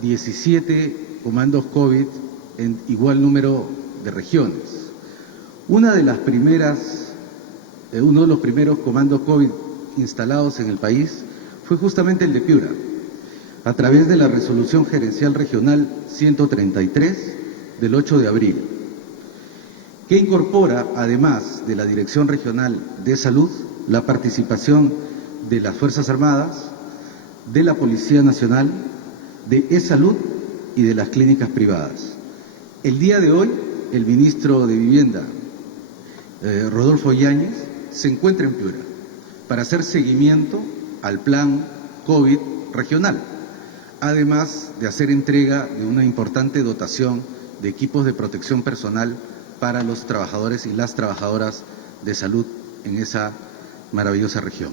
17 comandos COVID en igual número de regiones. Uno de los primeros comandos COVID instalados en el país fue justamente el de Piura, a través de la Resolución Gerencial Regional 133 del 8 de abril, que incorpora, además de la Dirección Regional de Salud, la participación de las Fuerzas Armadas, de la Policía Nacional, de E-Salud y de las clínicas privadas. El día de hoy, el ministro de Vivienda, Rodolfo Yáñez, se encuentra en Piura para hacer seguimiento al plan COVID regional, además de hacer entrega de una importante dotación de equipos de protección personal para los trabajadores y las trabajadoras de salud en esa maravillosa región.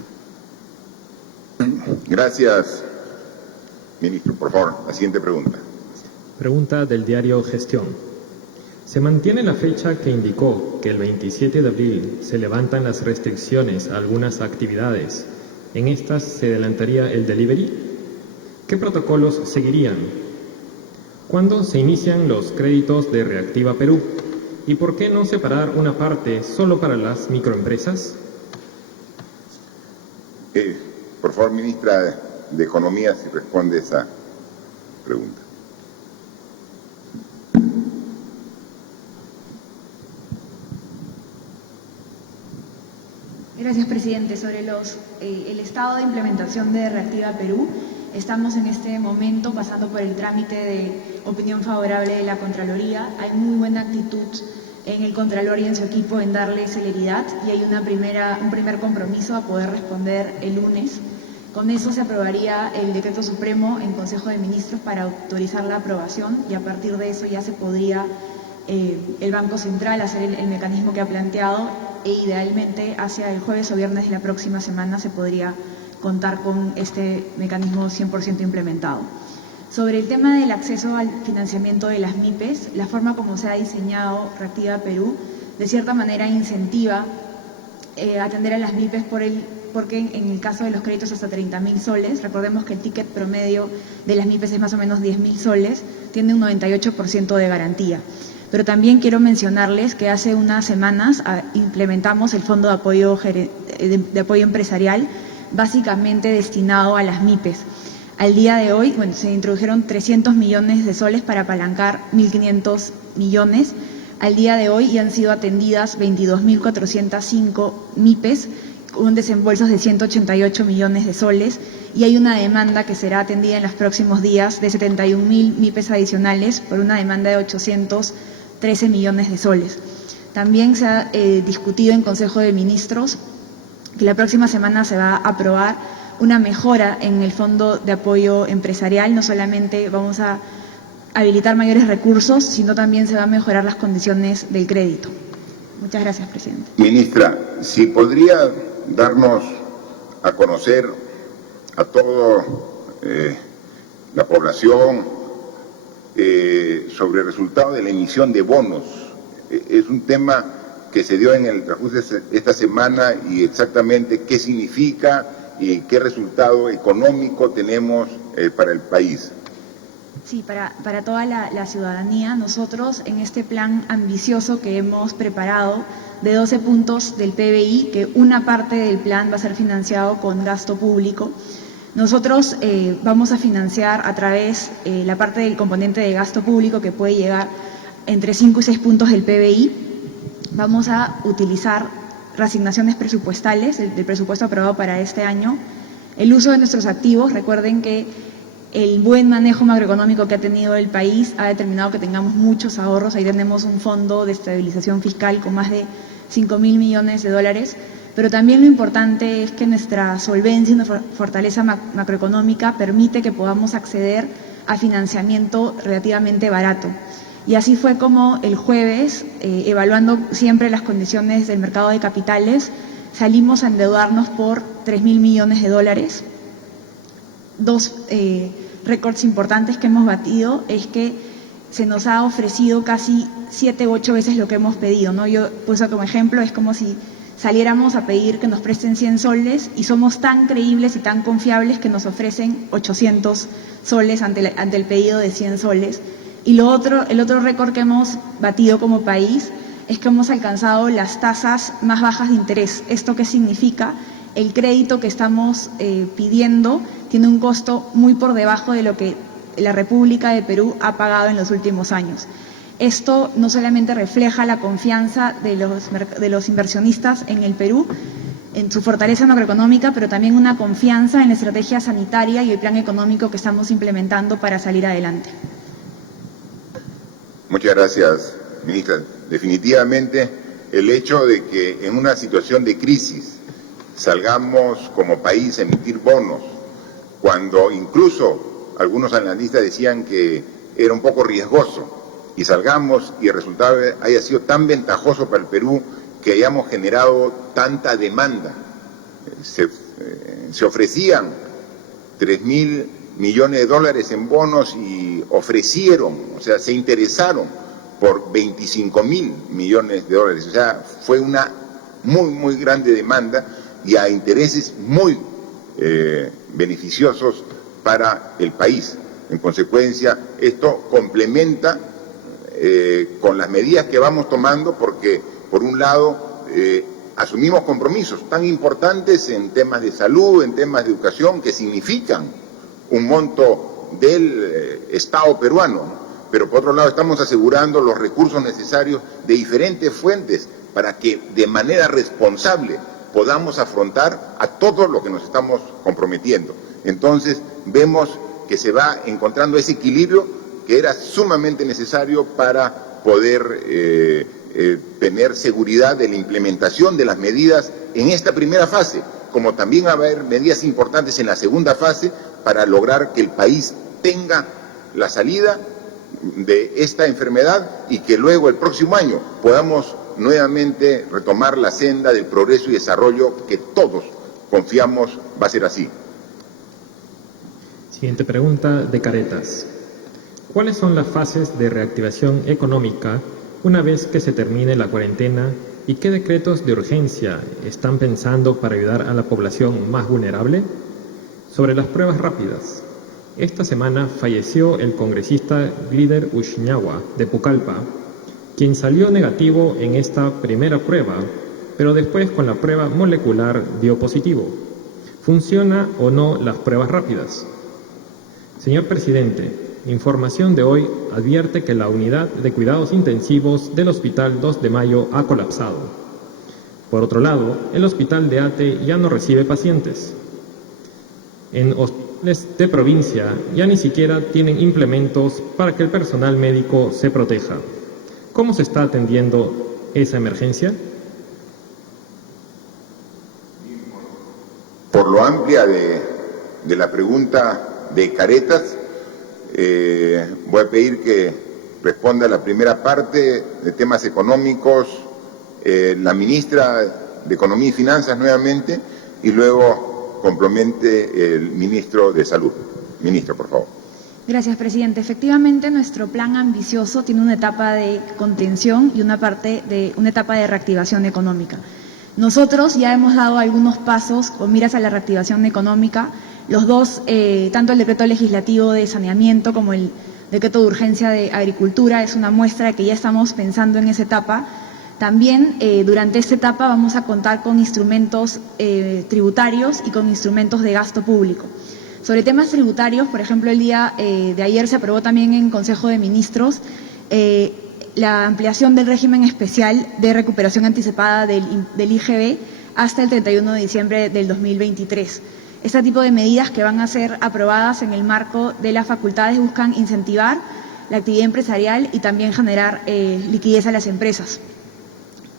Gracias, ministro. Por favor, la siguiente pregunta. Pregunta del diario Gestión. ¿Se mantiene la fecha que indicó que el 27 de abril se levantan las restricciones a algunas actividades? ¿En estas se adelantaría el delivery? ¿Qué protocolos seguirían? ¿Cuándo se inician los créditos de Reactiva Perú? ¿Y por qué no separar una parte solo para las microempresas? Por favor, ministra de Economía, si responde esa pregunta. Gracias, presidente. Sobre el estado de implementación de Reactiva Perú, estamos en este momento pasando por el trámite de opinión favorable de la Contraloría. Hay muy buena actitud en el Contralor y en su equipo en darle celeridad y hay un primer compromiso a poder responder el lunes. Con eso se aprobaría el decreto supremo en Consejo de Ministros para autorizar la aprobación y a partir de eso ya se podría el Banco Central hacer el mecanismo que ha planteado e idealmente hacia el jueves o viernes de la próxima semana se podría contar con este mecanismo 100% implementado. Sobre el tema del acceso al financiamiento de las MIPES, la forma como se ha diseñado Reactiva Perú, de cierta manera incentiva atender a las MIPES porque en el caso de los créditos hasta 30.000 soles, recordemos que el ticket promedio de las MIPES es más o menos 10.000 soles, tiene un 98% de garantía. Pero también quiero mencionarles que hace unas semanas implementamos el Fondo de Apoyo Empresarial, básicamente destinado a las MIPES. Al día de hoy, se introdujeron 300 millones de soles para apalancar 1.500 millones. Al día de hoy ya han sido atendidas 22.405 MIPES con desembolsos de 188 millones de soles y hay una demanda que será atendida en los próximos días de 71.000 MIPES adicionales por una demanda de 813 millones de soles. También se ha discutido en Consejo de Ministros que la próxima semana se va a aprobar una mejora en el Fondo de Apoyo Empresarial. No solamente vamos a habilitar mayores recursos, sino también se van a mejorar las condiciones del crédito. Muchas gracias, presidente. Ministra, si podría darnos a conocer a toda la población sobre el resultado de la emisión de bonos. Es un tema que se dio en el transcurso de esta semana y exactamente qué significa y qué resultado económico tenemos para el país. Sí, para toda la ciudadanía, nosotros en este plan ambicioso que hemos preparado de 12 puntos del PBI, que una parte del plan va a ser financiado con gasto público, nosotros vamos a financiar a través la parte del componente de gasto público que puede llegar entre 5 y 6 puntos del PBI. Vamos a utilizar reasignaciones presupuestales del presupuesto aprobado para este año, el uso de nuestros activos. Recuerden que el buen manejo macroeconómico que ha tenido el país ha determinado que tengamos muchos ahorros. Ahí tenemos un fondo de estabilización fiscal con más de 5.000 millones de dólares, pero también lo importante es que nuestra solvencia y nuestra fortaleza macroeconómica permite que podamos acceder a financiamiento relativamente barato. Y así fue como el jueves, evaluando siempre las condiciones del mercado de capitales, salimos a endeudarnos por 3.000 millones de dólares. Dos récords importantes que hemos batido es que se nos ha ofrecido casi 7 u 8 veces lo que hemos pedido, ¿no? Yo puse como ejemplo, es como si saliéramos a pedir que nos presten 100 soles y somos tan creíbles y tan confiables que nos ofrecen 800 soles ante el pedido de 100 soles. Y el otro récord que hemos batido como país es que hemos alcanzado las tasas más bajas de interés. ¿Esto qué significa? El crédito que estamos pidiendo tiene un costo muy por debajo de lo que la República de Perú ha pagado en los últimos años. Esto no solamente refleja la confianza de los inversionistas en el Perú, en su fortaleza macroeconómica, pero también una confianza en la estrategia sanitaria y el plan económico que estamos implementando para salir adelante. Muchas gracias, ministra. Definitivamente, el hecho de que en una situación de crisis salgamos como país a emitir bonos, cuando incluso algunos analistas decían que era un poco riesgoso, y salgamos y el resultado haya sido tan ventajoso para el Perú que hayamos generado tanta demanda. Se ofrecían 3.000 millones de dólares en bonos y ofrecieron, o sea, se interesaron por 25.000 millones de dólares. O sea, fue una muy grande demanda y a intereses muy beneficiosos para el país. En consecuencia, esto complementa con las medidas que vamos tomando, porque por un lado asumimos compromisos tan importantes en temas de salud, en temas de educación, que significan un monto del Estado peruano, ¿no? Pero por otro lado estamos asegurando los recursos necesarios de diferentes fuentes para que de manera responsable podamos afrontar a todo lo que nos estamos comprometiendo. Entonces vemos que se va encontrando ese equilibrio que era sumamente necesario para poder tener seguridad de la implementación de las medidas en esta primera fase, como también va a haber medidas importantes en la segunda fase para lograr que el país tenga la salida de esta enfermedad y que luego el próximo año podamos nuevamente retomar la senda del progreso y desarrollo que todos confiamos va a ser así. Siguiente pregunta de Caretas. ¿Cuáles son las fases de reactivación económica una vez que se termine la cuarentena y qué decretos de urgencia están pensando para ayudar a la población más vulnerable? Sobre las pruebas rápidas. Esta semana falleció el congresista Glider Ushñagua de Pucallpa, quien salió negativo en esta primera prueba, pero después con la prueba molecular dio positivo. ¿Funciona o no las pruebas rápidas? Señor presidente, información de hoy advierte que la unidad de cuidados intensivos del Hospital 2 de Mayo ha colapsado. Por otro lado, el Hospital de Ate ya no recibe pacientes. En hospitales de provincia ya ni siquiera tienen implementos para que el personal médico se proteja. ¿Cómo se está atendiendo esa emergencia? Por lo amplia de la pregunta de Caretas, voy a pedir que responda la primera parte de temas económicos la ministra de Economía y Finanzas nuevamente, y luego complemente el ministro de Salud. Ministro, por favor. Gracias, presidente. Efectivamente, nuestro plan ambicioso tiene una etapa de contención y una etapa de reactivación económica. Nosotros ya hemos dado algunos pasos con miras a la reactivación económica. Los dos, tanto el decreto legislativo de saneamiento como el decreto de urgencia de agricultura, es una muestra de que ya estamos pensando en esa etapa. También durante esta etapa vamos a contar con instrumentos tributarios y con instrumentos de gasto público. Sobre temas tributarios, por ejemplo, el día de ayer se aprobó también en Consejo de Ministros la ampliación del régimen especial de recuperación anticipada del IGB hasta el 31 de diciembre del 2023. Este tipo de medidas que van a ser aprobadas en el marco de las facultades buscan incentivar la actividad empresarial y también generar liquidez a las empresas.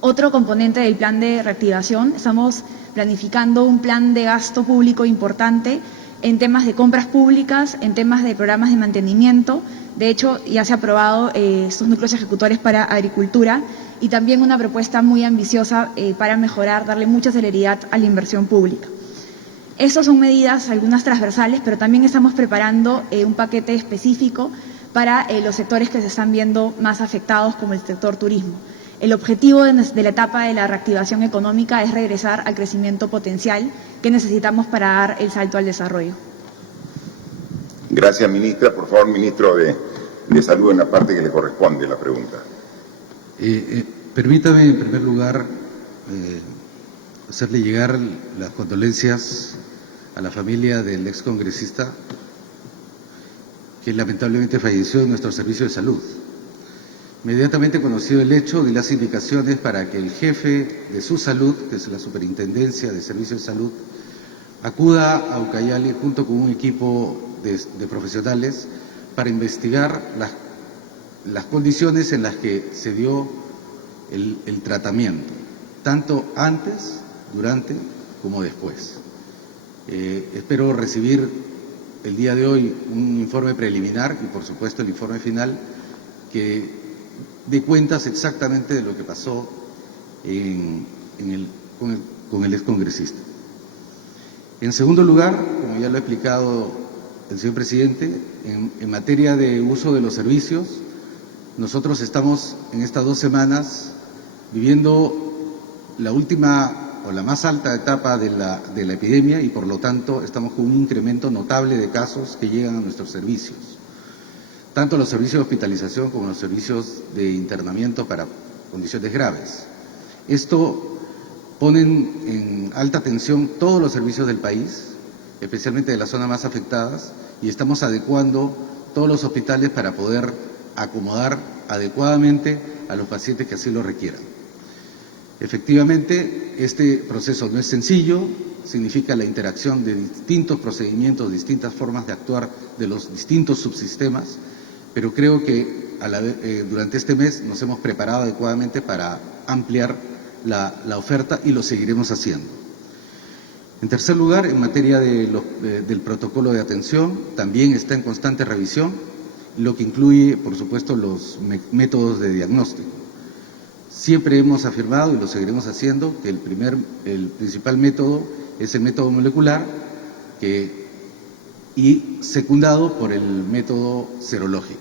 Otro componente del plan de reactivación, estamos planificando un plan de gasto público importante en temas de compras públicas, en temas de programas de mantenimiento. De hecho, ya se ha aprobado estos núcleos ejecutores para agricultura y también una propuesta muy ambiciosa para mejorar, darle mucha celeridad a la inversión pública. Estas son medidas, algunas transversales, pero también estamos preparando un paquete específico para los sectores que se están viendo más afectados, como el sector turismo. El objetivo de la etapa de la reactivación económica es regresar al crecimiento potencial que necesitamos para dar el salto al desarrollo. Gracias, ministra. Por favor, ministro de Salud, en la parte que le corresponde la pregunta. Permítame, en primer lugar, hacerle llegar las condolencias a la familia del excongresista que lamentablemente falleció en nuestro servicio de salud. Inmediatamente conocido el hecho, di las indicaciones para que el jefe de su salud, que es la Superintendencia de Servicios de Salud, acuda a Ucayali junto con un equipo de profesionales para investigar las condiciones en las que se dio el tratamiento, tanto antes, durante como después. Espero recibir el día de hoy un informe preliminar y, por supuesto, el informe final que dé cuentas exactamente de lo que pasó con el excongresista. En segundo lugar, como ya lo ha explicado el señor presidente, en materia de uso de los servicios, nosotros estamos en estas 2 semanas viviendo la última o la más alta etapa de la epidemia y, por lo tanto, estamos con un incremento notable de casos que llegan a nuestros servicios, tanto los servicios de hospitalización como los servicios de internamiento para condiciones graves. Esto ponen en alta tensión todos los servicios del país, especialmente de las zonas más afectadas, y estamos adecuando todos los hospitales para poder acomodar adecuadamente a los pacientes que así lo requieran. Efectivamente, este proceso no es sencillo, significa la interacción de distintos procedimientos, distintas formas de actuar de los distintos subsistemas, pero creo que durante este mes nos hemos preparado adecuadamente para ampliar la oferta y lo seguiremos haciendo. En tercer lugar, en materia del protocolo de atención, también está en constante revisión, lo que incluye, por supuesto, los métodos de diagnóstico. Siempre hemos afirmado, y lo seguiremos haciendo, que el principal método es el método molecular y secundado por el método serológico.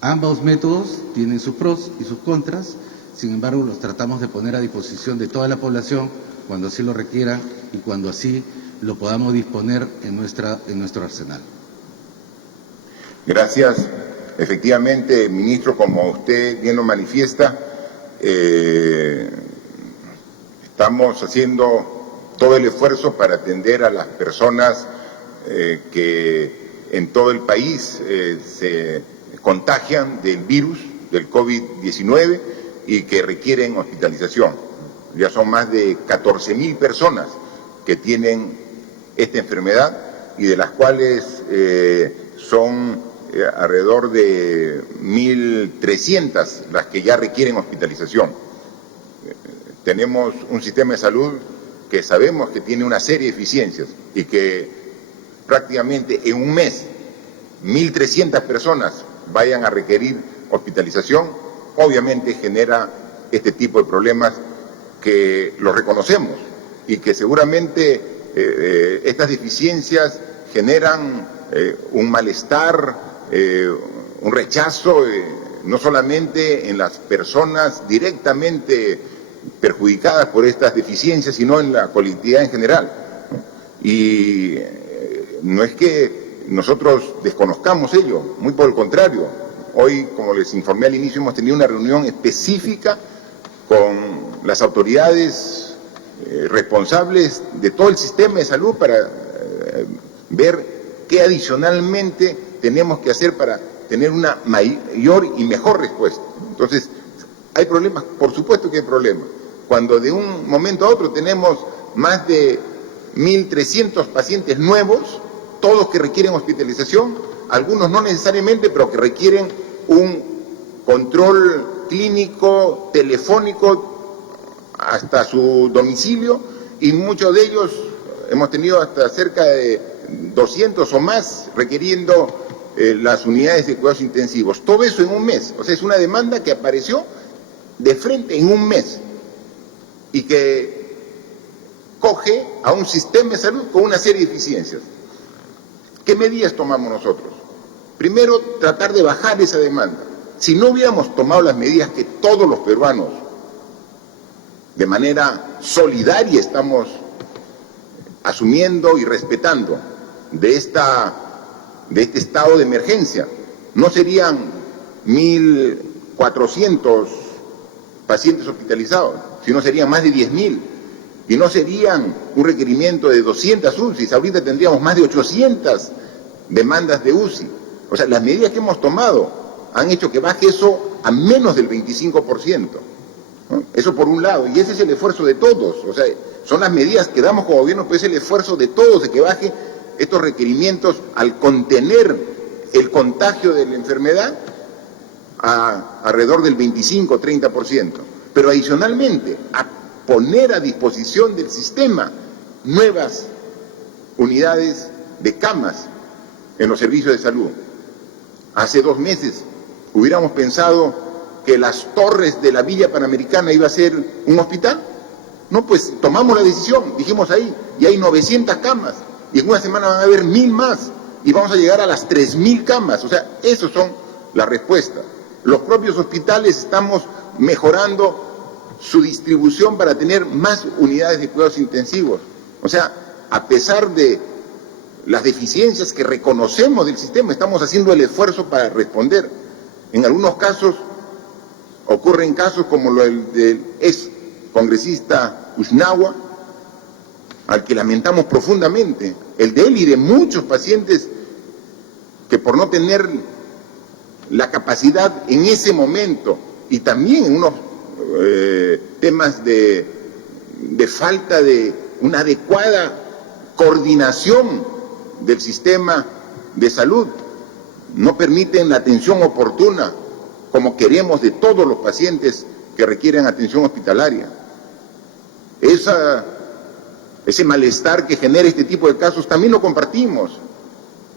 Ambos métodos tienen sus pros y sus contras, sin embargo, los tratamos de poner a disposición de toda la población cuando así lo requieran y cuando así lo podamos disponer en nuestro arsenal. Gracias. Efectivamente, ministro, como usted bien lo manifiesta, estamos haciendo todo el esfuerzo para atender a las personas que en todo el país se contagian del virus, del COVID-19 y que requieren hospitalización. Ya son más de 14.000 personas que tienen esta enfermedad y de las cuales son alrededor de 1.300 las que ya requieren hospitalización. Tenemos un sistema de salud que sabemos que tiene una serie de eficiencias y que prácticamente en un mes 1.300 personas vayan a requerir hospitalización, obviamente genera este tipo de problemas que lo reconocemos y que seguramente estas deficiencias generan un malestar, un rechazo, no solamente en las personas directamente perjudicadas por estas deficiencias, sino en la colectividad en general. Y no es que nosotros desconozcamos ello, muy por el contrario. Hoy, como les informé al inicio, hemos tenido una reunión específica con las autoridades responsables de todo el sistema de salud para ver qué adicionalmente tenemos que hacer para tener una mayor y mejor respuesta. Entonces, ¿hay problemas? Por supuesto que hay problemas. Cuando de un momento a otro tenemos más de 1.300 pacientes nuevos, todos que requieren hospitalización, algunos no necesariamente, pero que requieren un control clínico, telefónico, hasta su domicilio, y muchos de ellos hemos tenido hasta cerca de 200 o más requiriendo las unidades de cuidados intensivos. Todo eso en un mes. O sea, es una demanda que apareció de frente en un mes y que coge a un sistema de salud con una serie de deficiencias. ¿Qué medidas tomamos nosotros? Primero, tratar de bajar esa demanda. Si no hubiéramos tomado las medidas que todos los peruanos de manera solidaria estamos asumiendo y respetando de este estado de emergencia, no serían 1.400 pacientes hospitalizados, sino serían más de 10.000, y no serían un requerimiento de 200 UCIs, ahorita tendríamos más de 800 demandas de UCI. O sea, las medidas que hemos tomado han hecho que baje eso a menos del 25%, ¿no? Eso por un lado, y ese es el esfuerzo de todos. O sea, son las medidas que damos como gobierno, pero es el esfuerzo de todos de que baje estos requerimientos al contener el contagio de la enfermedad a alrededor del 25-30%. Pero adicionalmente, a poner a disposición del sistema nuevas unidades de camas en los servicios de salud. Hace 2 meses hubiéramos pensado que las torres de la Villa Panamericana iba a ser un hospital. No, pues tomamos la decisión, dijimos ahí, y hay 900 camas, y en una semana van a haber 1.000 más, y vamos a llegar a las 3.000 camas. O sea, esas son las respuestas. Los propios hospitales estamos mejorando su distribución para tener más unidades de cuidados intensivos. O sea, a pesar de las deficiencias que reconocemos del sistema, estamos haciendo el esfuerzo para responder. En algunos casos, ocurren casos como el del ex congresista Ushnagua, al que lamentamos profundamente, el de él y de muchos pacientes que por no tener la capacidad en ese momento, y también en unos temas de falta de una adecuada coordinación del sistema de salud, no permiten la atención oportuna como queremos de todos los pacientes que requieren atención hospitalaria. Ese malestar que genera este tipo de casos también lo compartimos.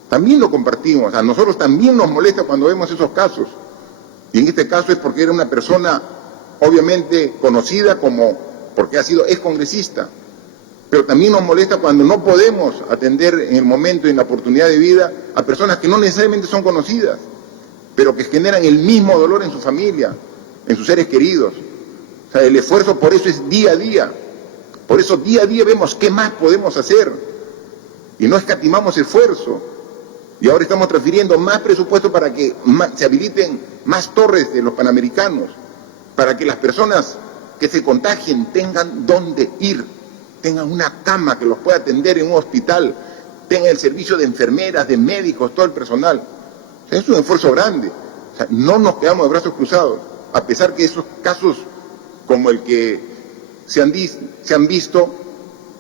A nosotros también nos molesta cuando vemos esos casos. Y en este caso es porque era una persona obviamente conocida porque ha sido excongresista. Pero también nos molesta cuando no podemos atender en el momento y en la oportunidad de vida a personas que no necesariamente son conocidas, pero que generan el mismo dolor en su familia, en sus seres queridos. O sea, el esfuerzo por eso es día a día. Por eso día a día vemos qué más podemos hacer. Y no escatimamos esfuerzo. Y ahora estamos transfiriendo más presupuesto para que se habiliten más torres de los Panamericanos, para que las personas que se contagien tengan dónde ir, tengan una cama que los pueda atender en un hospital, tengan el servicio de enfermeras, de médicos, todo el personal. O sea, es un esfuerzo grande. O sea, no nos quedamos de brazos cruzados, a pesar que esos casos como el que se han visto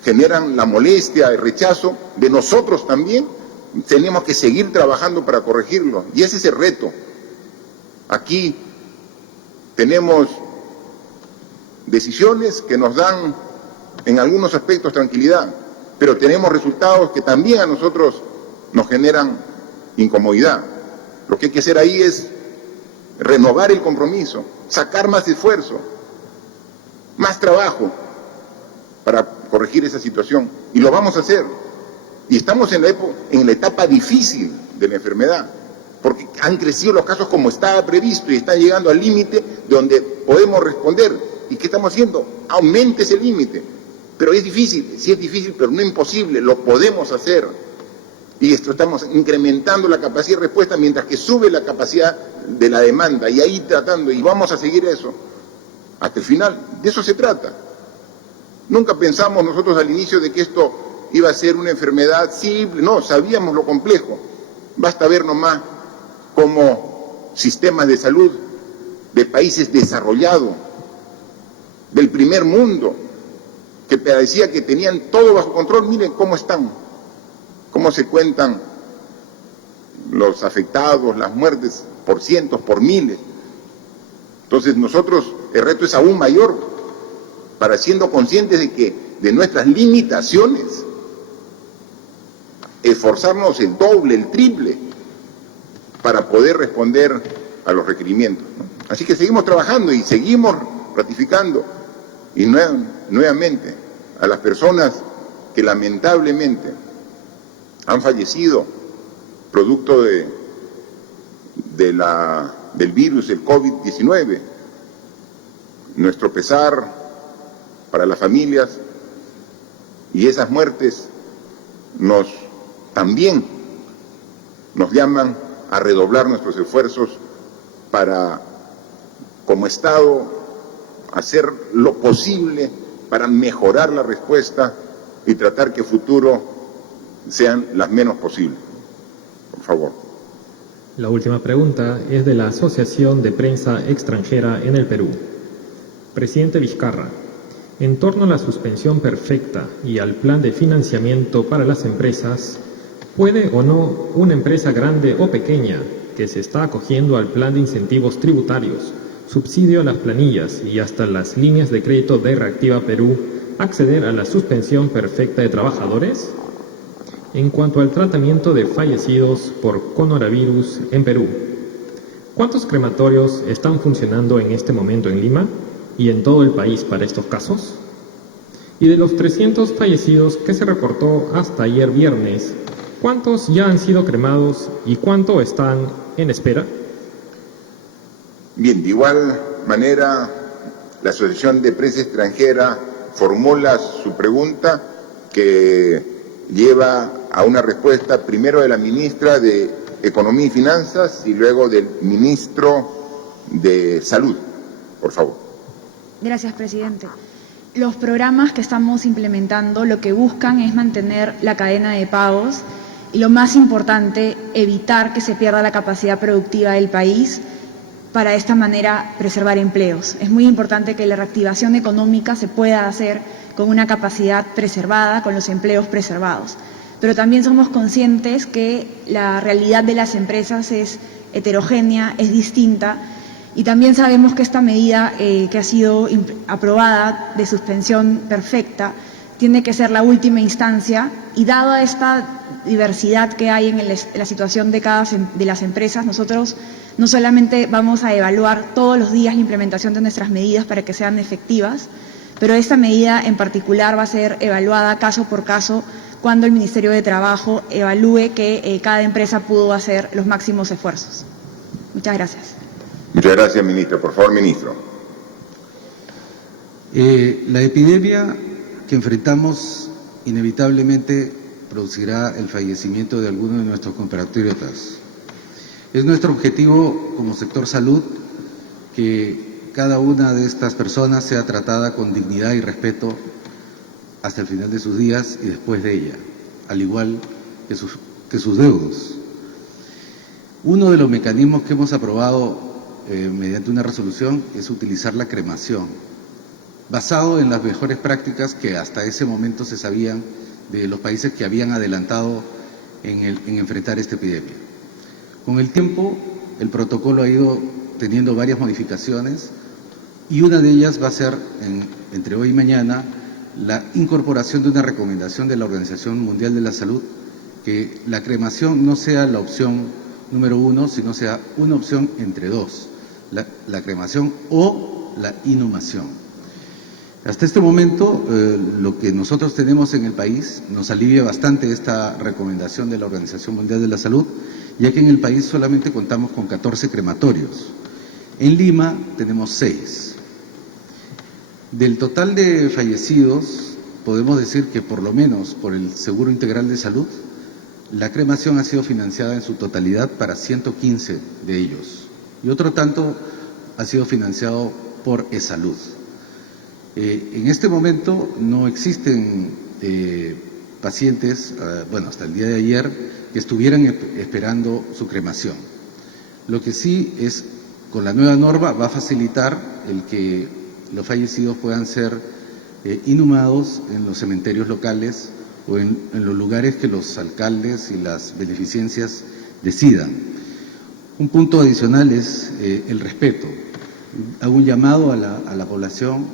generan la molestia, el rechazo de nosotros también. Tenemos que seguir trabajando para corregirlo, y ese es el reto. Aquí tenemos decisiones que nos dan en algunos aspectos tranquilidad, pero tenemos resultados que también a nosotros nos generan incomodidad. Lo que hay que hacer ahí es renovar el compromiso, sacar más esfuerzo, más trabajo para corregir esa situación, y lo vamos a hacer. Y estamos en la etapa difícil de la enfermedad, porque han crecido los casos como estaba previsto y están llegando al límite donde podemos responder. ¿Y qué estamos haciendo? Aumente ese límite. Pero es difícil, sí es difícil, pero no imposible, lo podemos hacer. Y esto estamos incrementando la capacidad de respuesta mientras que sube la capacidad de la demanda, y ahí tratando, y vamos a seguir eso hasta el final. De eso se trata. Nunca pensamos nosotros al inicio de que esto iba a ser una enfermedad simple, no, sabíamos lo complejo. Basta ver nomás cómo sistemas de salud de países desarrollados, del primer mundo, que parecía que tenían todo bajo control, miren cómo están, cómo se cuentan los afectados, las muertes por cientos, por miles. Entonces nosotros, el reto es aún mayor, para siendo conscientes de nuestras limitaciones, esforzarnos el doble, el triple, para poder responder a los requerimientos, ¿no? Así que seguimos trabajando y seguimos ratificando, y nuevamente a las personas que lamentablemente han fallecido producto del virus, el COVID-19, nuestro pesar para las familias, y esas muertes también nos llaman a redoblar nuestros esfuerzos para, como Estado, hacer lo posible para mejorar la respuesta y tratar que futuro sean las menos posibles. Por favor. La última pregunta es de la Asociación de Prensa Extranjera en el Perú. Presidente Vizcarra, en torno a la suspensión perfecta y al plan de financiamiento para las empresas, ¿puede o no una empresa grande o pequeña que se está acogiendo al plan de incentivos tributarios, subsidio a las planillas y hasta las líneas de crédito de Reactiva Perú acceder a la suspensión perfecta de trabajadores? En cuanto al tratamiento de fallecidos por coronavirus en Perú, ¿cuántos crematorios están funcionando en este momento en Lima y en todo el país para estos casos? Y de los 300 fallecidos que se reportó hasta ayer viernes, ¿cuántos ya han sido cremados y cuánto están en espera? Bien, de igual manera, la Asociación de Prensa Extranjera formula su pregunta, que lleva a una respuesta primero de la ministra de Economía y Finanzas y luego del ministro de Salud. Por favor. Gracias, presidente. Los programas que estamos implementando lo que buscan es mantener la cadena de pagos y, lo más importante, evitar que se pierda la capacidad productiva del país para de esta manera preservar empleos. Es muy importante que la reactivación económica se pueda hacer con una capacidad preservada, con los empleos preservados. Pero también somos conscientes que la realidad de las empresas es heterogénea, es distinta, y también sabemos que esta medida que ha sido aprobada de suspensión perfecta tiene que ser la última instancia, y dada esta diversidad que hay en la situación de cada de las empresas, nosotros no solamente vamos a evaluar todos los días la implementación de nuestras medidas para que sean efectivas, pero esta medida en particular va a ser evaluada caso por caso cuando el Ministerio de Trabajo evalúe que cada empresa pudo hacer los máximos esfuerzos. Muchas gracias. Muchas gracias, ministro. Por favor, ministro. La epidemia que enfrentamos inevitablemente producirá el fallecimiento de algunos de nuestros compatriotas. Es nuestro objetivo como sector salud que cada una de estas personas sea tratada con dignidad y respeto hasta el final de sus días y después de ella, al igual que sus deudos. Uno de los mecanismos que hemos aprobado mediante una resolución es utilizar la cremación, basado en las mejores prácticas que hasta ese momento se sabían de los países que habían adelantado en enfrentar esta epidemia. Con el tiempo, el protocolo ha ido teniendo varias modificaciones, y una de ellas va a ser, entre hoy y mañana, la incorporación de una recomendación de la Organización Mundial de la Salud, que la cremación no sea la opción número 1, sino sea una opción entre dos, la cremación o la inhumación. Hasta este momento, lo que nosotros tenemos en el país nos alivia bastante esta recomendación de la Organización Mundial de la Salud, ya que en el país solamente contamos con 14 crematorios. En Lima tenemos 6. Del total de fallecidos, podemos decir que por lo menos por el Seguro Integral de Salud, la cremación ha sido financiada en su totalidad para 115 de ellos y otro tanto ha sido financiado por eSalud. En este momento no existen pacientes, bueno, hasta el día de ayer, que estuvieran esperando su cremación. Lo que sí es, con la nueva norma, va a facilitar el que los fallecidos puedan ser inhumados en los cementerios locales o en los lugares que los alcaldes y las beneficencias decidan. Un punto adicional es el respeto. Hago un llamado a la población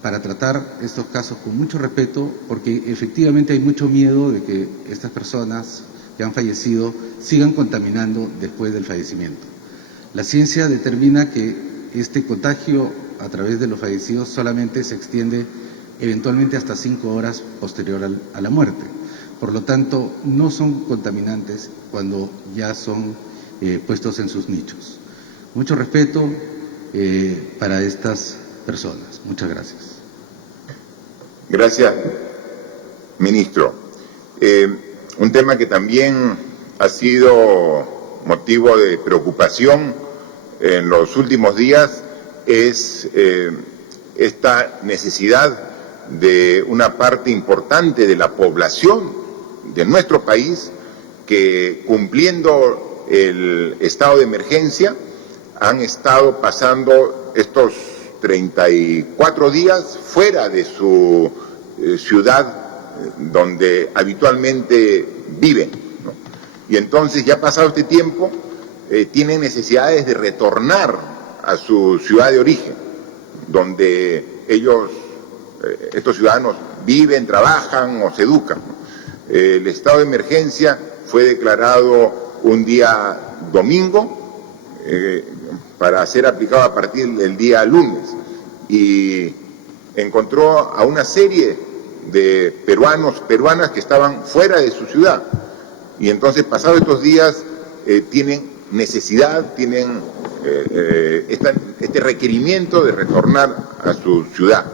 para tratar estos casos con mucho respeto, porque efectivamente hay mucho miedo de que estas personas que han fallecido sigan contaminando después del fallecimiento. La ciencia determina que este contagio a través de los fallecidos solamente se extiende eventualmente hasta 5 horas posterior a la muerte. Por lo tanto, no son contaminantes cuando ya son puestos en sus nichos. Mucho respeto para estas personas. Muchas gracias. Gracias, ministro. Un tema que también ha sido motivo de preocupación en los últimos días es esta necesidad de una parte importante de la población de nuestro país que, cumpliendo el estado de emergencia, han estado pasando estos 34 días fuera de su ciudad donde habitualmente viven, ¿no? Y entonces, ya pasado este tiempo, tienen necesidades de retornar a su ciudad de origen, donde ellos, estos ciudadanos, viven, trabajan o se educan, ¿no? El estado de emergencia fue declarado un día domingo, para ser aplicado a partir del día lunes, y encontró a una serie de peruanas que estaban fuera de su ciudad, y entonces, pasados estos días, tienen necesidad, tienen este requerimiento de retornar a su ciudad.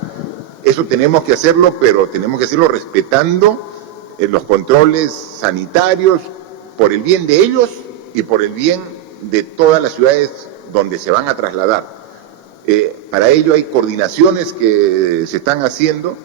Eso tenemos que hacerlo, pero tenemos que hacerlo respetando los controles sanitarios, por el bien de ellos y por el bien de todas las ciudades donde se van a trasladar. Para ello hay coordinaciones que se están haciendo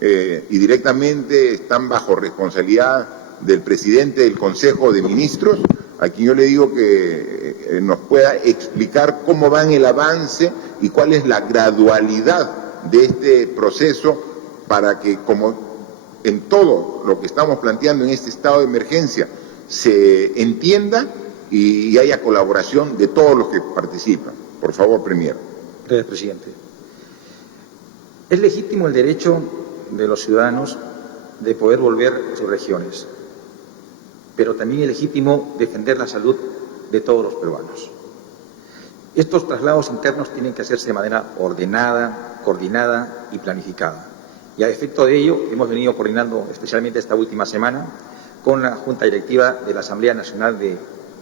y directamente están bajo responsabilidad del presidente del Consejo de Ministros, a quien yo le digo que nos pueda explicar cómo va en el avance y cuál es la gradualidad de este proceso, para que, como en todo lo que estamos planteando en este estado de emergencia, se entienda y haya colaboración de todos los que participan. Por favor, Premier. Gracias, presidente. Es legítimo el derecho de los ciudadanos de poder volver a sus regiones, pero también es legítimo defender la salud de todos los peruanos. Estos traslados internos tienen que hacerse de manera ordenada, coordinada y planificada. Y a efecto de ello, hemos venido coordinando especialmente esta última semana con la Junta Directiva de la Asamblea Nacional de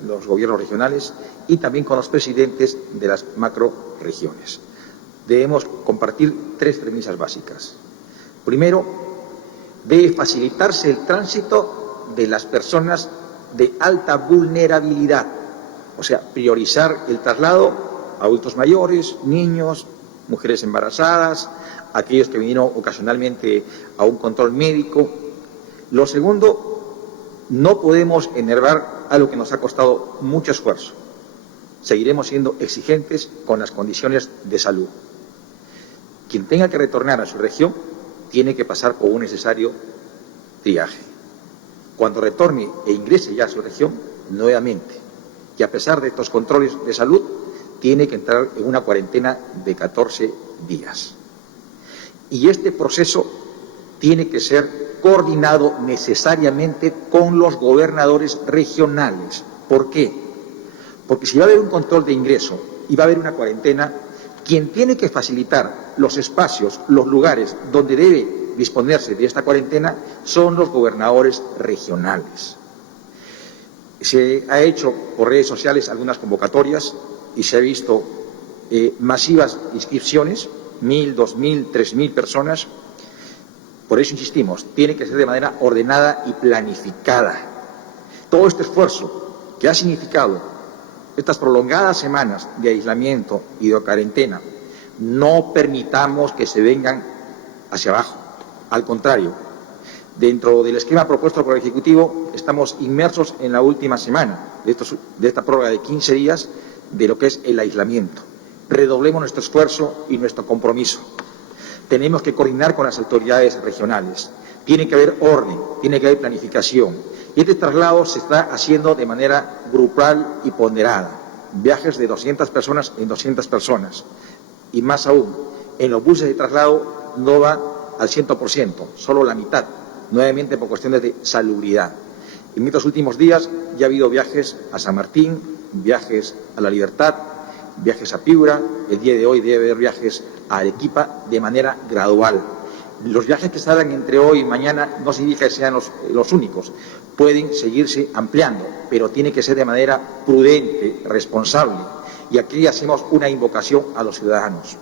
los Gobiernos Regionales y también con los presidentes de las macroregiones. Debemos compartir 3 premisas básicas. Primero, debe facilitarse el tránsito de las personas de alta vulnerabilidad, o sea, priorizar el traslado a adultos mayores, niños, mujeres embarazadas, aquellos que vinieron ocasionalmente a un control médico. Lo segundo, no podemos enervar algo que nos ha costado mucho esfuerzo. Seguiremos siendo exigentes con las condiciones de salud. Quien tenga que retornar a su región tiene que pasar por un necesario triaje. Cuando retorne e ingrese ya a su región, nuevamente, y a pesar de estos controles de salud, tiene que entrar en una cuarentena de 14 días. Y este proceso tiene que ser coordinado necesariamente con los gobernadores regionales. ¿Por qué? Porque si va a haber un control de ingreso y va a haber una cuarentena, quien tiene que facilitar los espacios, los lugares donde debe disponerse de esta cuarentena son los gobernadores regionales. Se ha hecho por redes sociales algunas convocatorias y se ha visto masivas inscripciones 1.000, 2.000, 3.000 personas. Por eso insistimos, tiene que ser de manera ordenada y planificada. Todo este esfuerzo que ha significado estas prolongadas semanas de aislamiento y de cuarentena, no permitamos que se vengan hacia abajo. Al contrario, dentro del esquema propuesto por el Ejecutivo, estamos inmersos en la última semana de esta prórroga de 15 días de lo que es el aislamiento. Redoblemos nuestro esfuerzo y nuestro compromiso. Tenemos que coordinar con las autoridades regionales. Tiene que haber orden, tiene que haber planificación. Y este traslado se está haciendo de manera grupal y ponderada. Viajes de 200 personas en 200 personas. Y más aún, en los buses de traslado no va al 100%, solo la mitad, nuevamente por cuestiones de salubridad. En estos últimos días ya ha habido viajes a San Martín, viajes a La Libertad, viajes a Piura, el día de hoy debe haber viajes a Arequipa de manera gradual. Los viajes que salgan entre hoy y mañana no significa que sean los únicos, pueden seguirse ampliando, pero tiene que ser de manera prudente, responsable. Y aquí hacemos una invocación a los ciudadanos.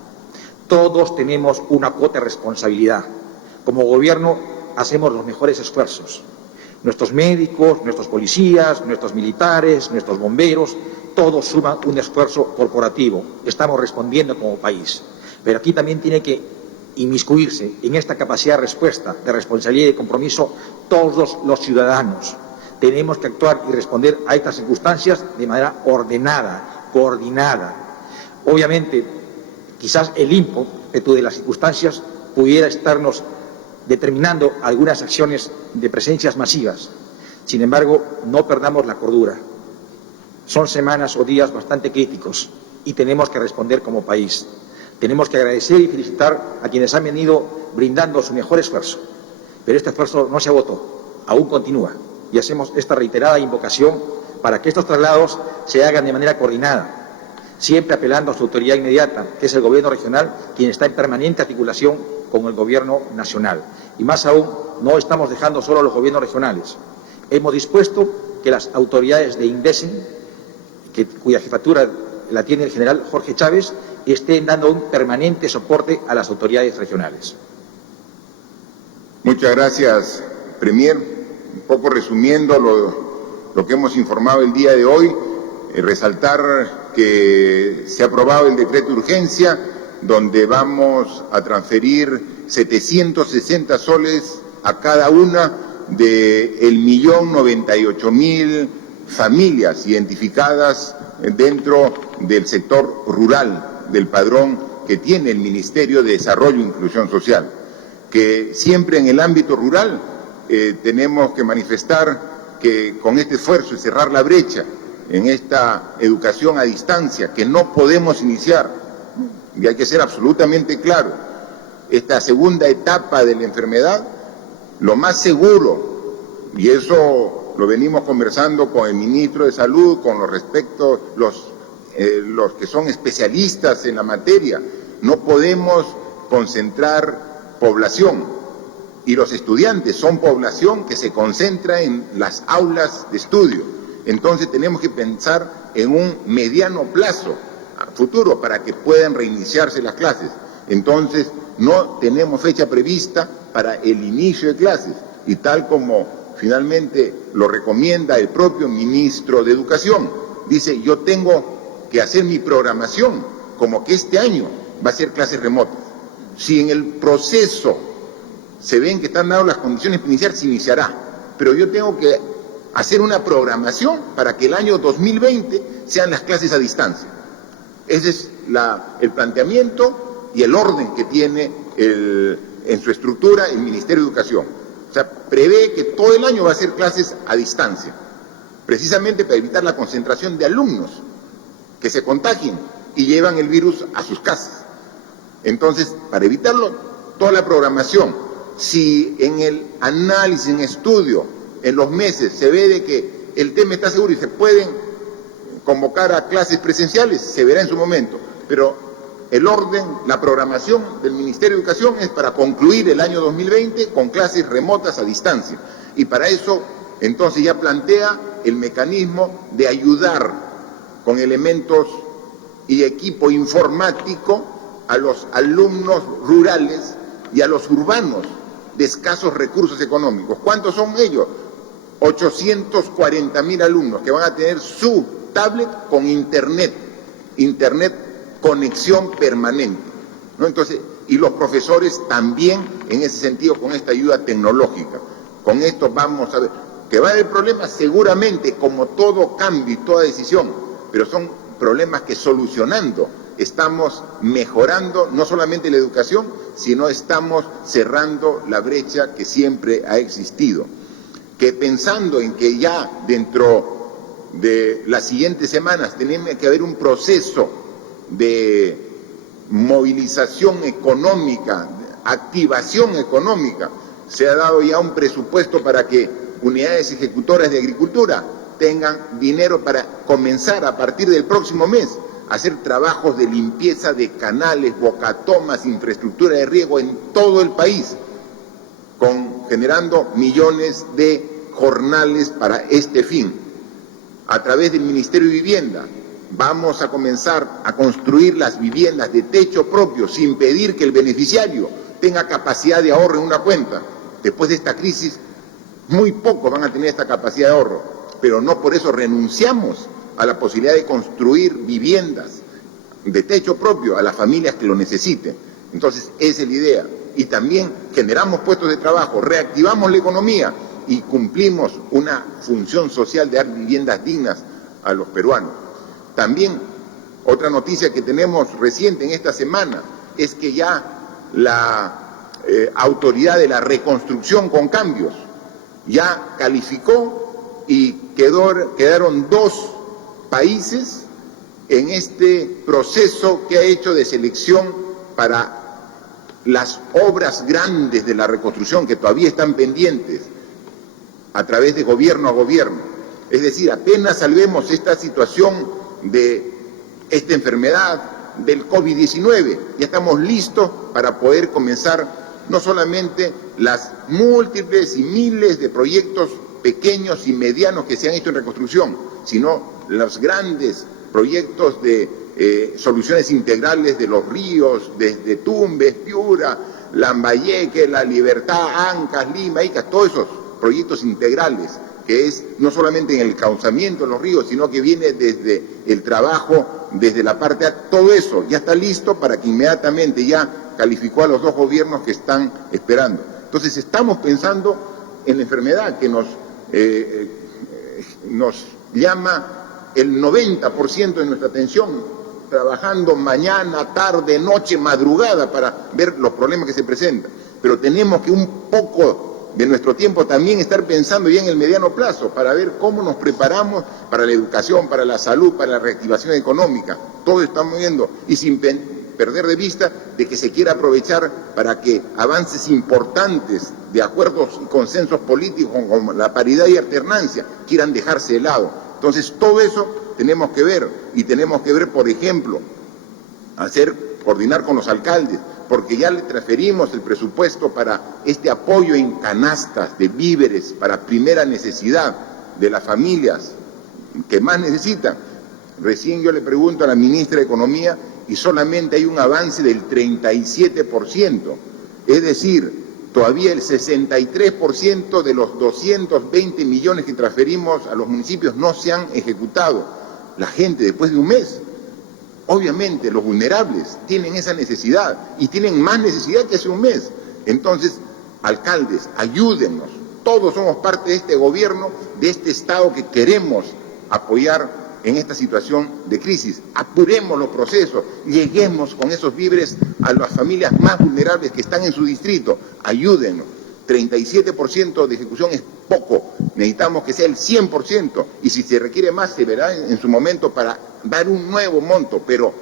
Todos tenemos una cuota de responsabilidad. Como gobierno hacemos los mejores esfuerzos. Nuestros médicos, nuestros policías, nuestros militares, nuestros bomberos, todos suman un esfuerzo corporativo. Estamos respondiendo como país. Pero aquí también tiene que inmiscuirse en esta capacidad de respuesta, de responsabilidad y de compromiso todos los ciudadanos. Tenemos que actuar y responder a estas circunstancias de manera ordenada, coordinada. Obviamente, quizás el ímpetu de las circunstancias pudiera estarnos determinando algunas acciones de presencias masivas. Sin embargo, no perdamos la cordura. Son semanas o días bastante críticos y tenemos que responder como país. Tenemos que agradecer y felicitar a quienes han venido brindando su mejor esfuerzo. Pero este esfuerzo no se agotó, aún continúa. Y hacemos esta reiterada invocación para que estos traslados se hagan de manera coordinada, siempre apelando a su autoridad inmediata, que es el Gobierno regional, quien está en permanente articulación con el Gobierno nacional. Y más aún, no estamos dejando solo a los gobiernos regionales. Hemos dispuesto que las autoridades de INDECEN, cuya jefatura la tiene el general Jorge Chávez, estén dando un permanente soporte a las autoridades regionales. Muchas gracias, Premier. Un poco resumiendo lo que hemos informado el día de hoy, resaltar que se ha aprobado el decreto de urgencia, donde vamos a transferir 760 soles a cada una de 1.098.000 familias identificadas dentro del sector rural del padrón que tiene el Ministerio de Desarrollo e Inclusión Social, que siempre en el ámbito rural tenemos que manifestar que con este esfuerzo de cerrar la brecha en esta educación a distancia que no podemos iniciar, y hay que ser absolutamente claro, esta segunda etapa de la enfermedad, lo más seguro, y eso lo venimos conversando con el ministro de Salud, con los que son especialistas en la materia, no podemos concentrar población, y los estudiantes son población que se concentra en las aulas de estudio. Entonces tenemos que pensar en un mediano plazo futuro para que puedan reiniciarse las clases. Entonces no tenemos fecha prevista para el inicio de clases, y tal como finalmente lo recomienda el propio ministro de Educación, dice: yo tengo que hacer mi programación como que este año va a ser clases remotas. Si en el proceso se ven que están dadas las condiciones para iniciar, se iniciará, pero yo tengo que hacer una programación para que el año 2020 sean las clases a distancia. Ese es el planteamiento y el orden que tiene en su estructura el Ministerio de Educación. O sea, prevé que todo el año va a ser clases a distancia, precisamente para evitar la concentración de alumnos que se contagien y llevan el virus a sus casas. Entonces, para evitarlo, toda la programación, si en el análisis, en estudio, en los meses se ve de que el tema está seguro y se pueden convocar a clases presenciales, se verá en su momento, pero el orden, la programación del Ministerio de Educación es para concluir el año 2020 con clases remotas a distancia, y para eso entonces ya plantea el mecanismo de ayudar con elementos y equipo informático a los alumnos rurales y a los urbanos de escasos recursos económicos. ¿Cuántos son ellos? 840.000 alumnos que van a tener su tablet con internet conexión permanente, ¿no? Entonces, y los profesores también en ese sentido con esta ayuda tecnológica. Con esto vamos a ver, que va a haber problemas seguramente como todo cambio y toda decisión, pero son problemas que solucionando estamos mejorando no solamente la educación, sino estamos cerrando la brecha que siempre ha existido. Que pensando en que ya dentro de las siguientes semanas tenemos que haber un proceso de movilización económica, activación económica, se ha dado ya un presupuesto para que unidades ejecutoras de agricultura tengan dinero para comenzar a partir del próximo mes a hacer trabajos de limpieza de canales, bocatomas, infraestructura de riego en todo el país, generando millones de jornales para este fin. A través del Ministerio de Vivienda vamos a comenzar a construir las viviendas de techo propio sin pedir que el beneficiario tenga capacidad de ahorro en una cuenta. Después de esta crisis, muy pocos van a tener esta capacidad de ahorro, pero no por eso renunciamos a la posibilidad de construir viviendas de techo propio a las familias que lo necesiten. Entonces, esa es la idea. Y también generamos puestos de trabajo, reactivamos la economía y cumplimos una función social de dar viviendas dignas a los peruanos. También, otra noticia que tenemos reciente en esta semana es que ya la autoridad de la reconstrucción con cambios ya calificó y quedaron 2 países en este proceso que ha hecho de selección para las obras grandes de la reconstrucción que todavía están pendientes a través de gobierno a gobierno. Es decir, apenas salvemos esta situación de esta enfermedad del COVID-19, ya estamos listos para poder comenzar no solamente las múltiples y miles de proyectos pequeños y medianos que se han hecho en reconstrucción, sino los grandes proyectos de soluciones integrales de los ríos, desde Tumbes, Piura, Lambayeque, La Libertad, Ancas, Lima, Ica, todos esos proyectos integrales, que es no solamente en el cauzamiento de los ríos, sino que viene desde el trabajo, desde la parte A, todo eso ya está listo para que inmediatamente ya calificó a los 2 gobiernos que están esperando. Entonces estamos pensando en la enfermedad que nos llama el 90% de nuestra atención, trabajando mañana, tarde, noche, madrugada para ver los problemas que se presentan. Pero tenemos que un poco de nuestro tiempo también estar pensando ya en el mediano plazo para ver cómo nos preparamos para la educación, para la salud, para la reactivación económica. Todo estamos viendo y sin perder de vista de que se quiera aprovechar para que avances importantes de acuerdos y consensos políticos como la paridad y alternancia quieran dejarse de lado. Entonces todo eso tenemos que ver y tenemos que ver, por ejemplo, coordinar con los alcaldes, porque ya le transferimos el presupuesto para este apoyo en canastas de víveres para primera necesidad de las familias que más necesitan. Recién yo le pregunto a la ministra de Economía y solamente hay un avance del 37%, es decir, todavía el 63% de los 220 millones que transferimos a los municipios no se han ejecutado. La gente después de un mes, obviamente los vulnerables tienen esa necesidad y tienen más necesidad que hace un mes. Entonces, alcaldes, ayúdennos. Todos somos parte de este gobierno, de este Estado que queremos apoyar en esta situación de crisis. Apuremos los procesos, lleguemos con esos víveres a las familias más vulnerables que están en su distrito. Ayúdennos. 37% de ejecución es poco, necesitamos que sea el 100% y si se requiere más se verá en su momento para dar un nuevo monto, pero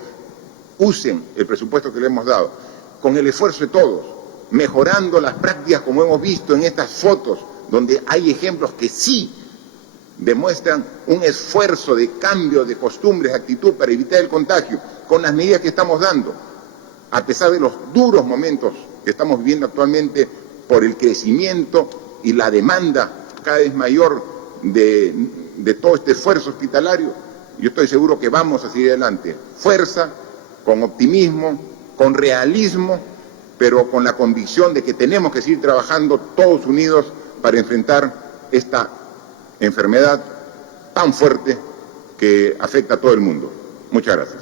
usen el presupuesto que le hemos dado con el esfuerzo de todos, mejorando las prácticas como hemos visto en estas fotos, donde hay ejemplos que sí demuestran un esfuerzo de cambio de costumbres, de actitud para evitar el contagio, con las medidas que estamos dando, a pesar de los duros momentos que estamos viviendo actualmente por el crecimiento y la demanda cada vez mayor de todo este esfuerzo hospitalario. Yo estoy seguro que vamos a seguir adelante. Fuerza, con optimismo, con realismo, pero con la convicción de que tenemos que seguir trabajando todos unidos para enfrentar esta enfermedad tan fuerte que afecta a todo el mundo. Muchas gracias.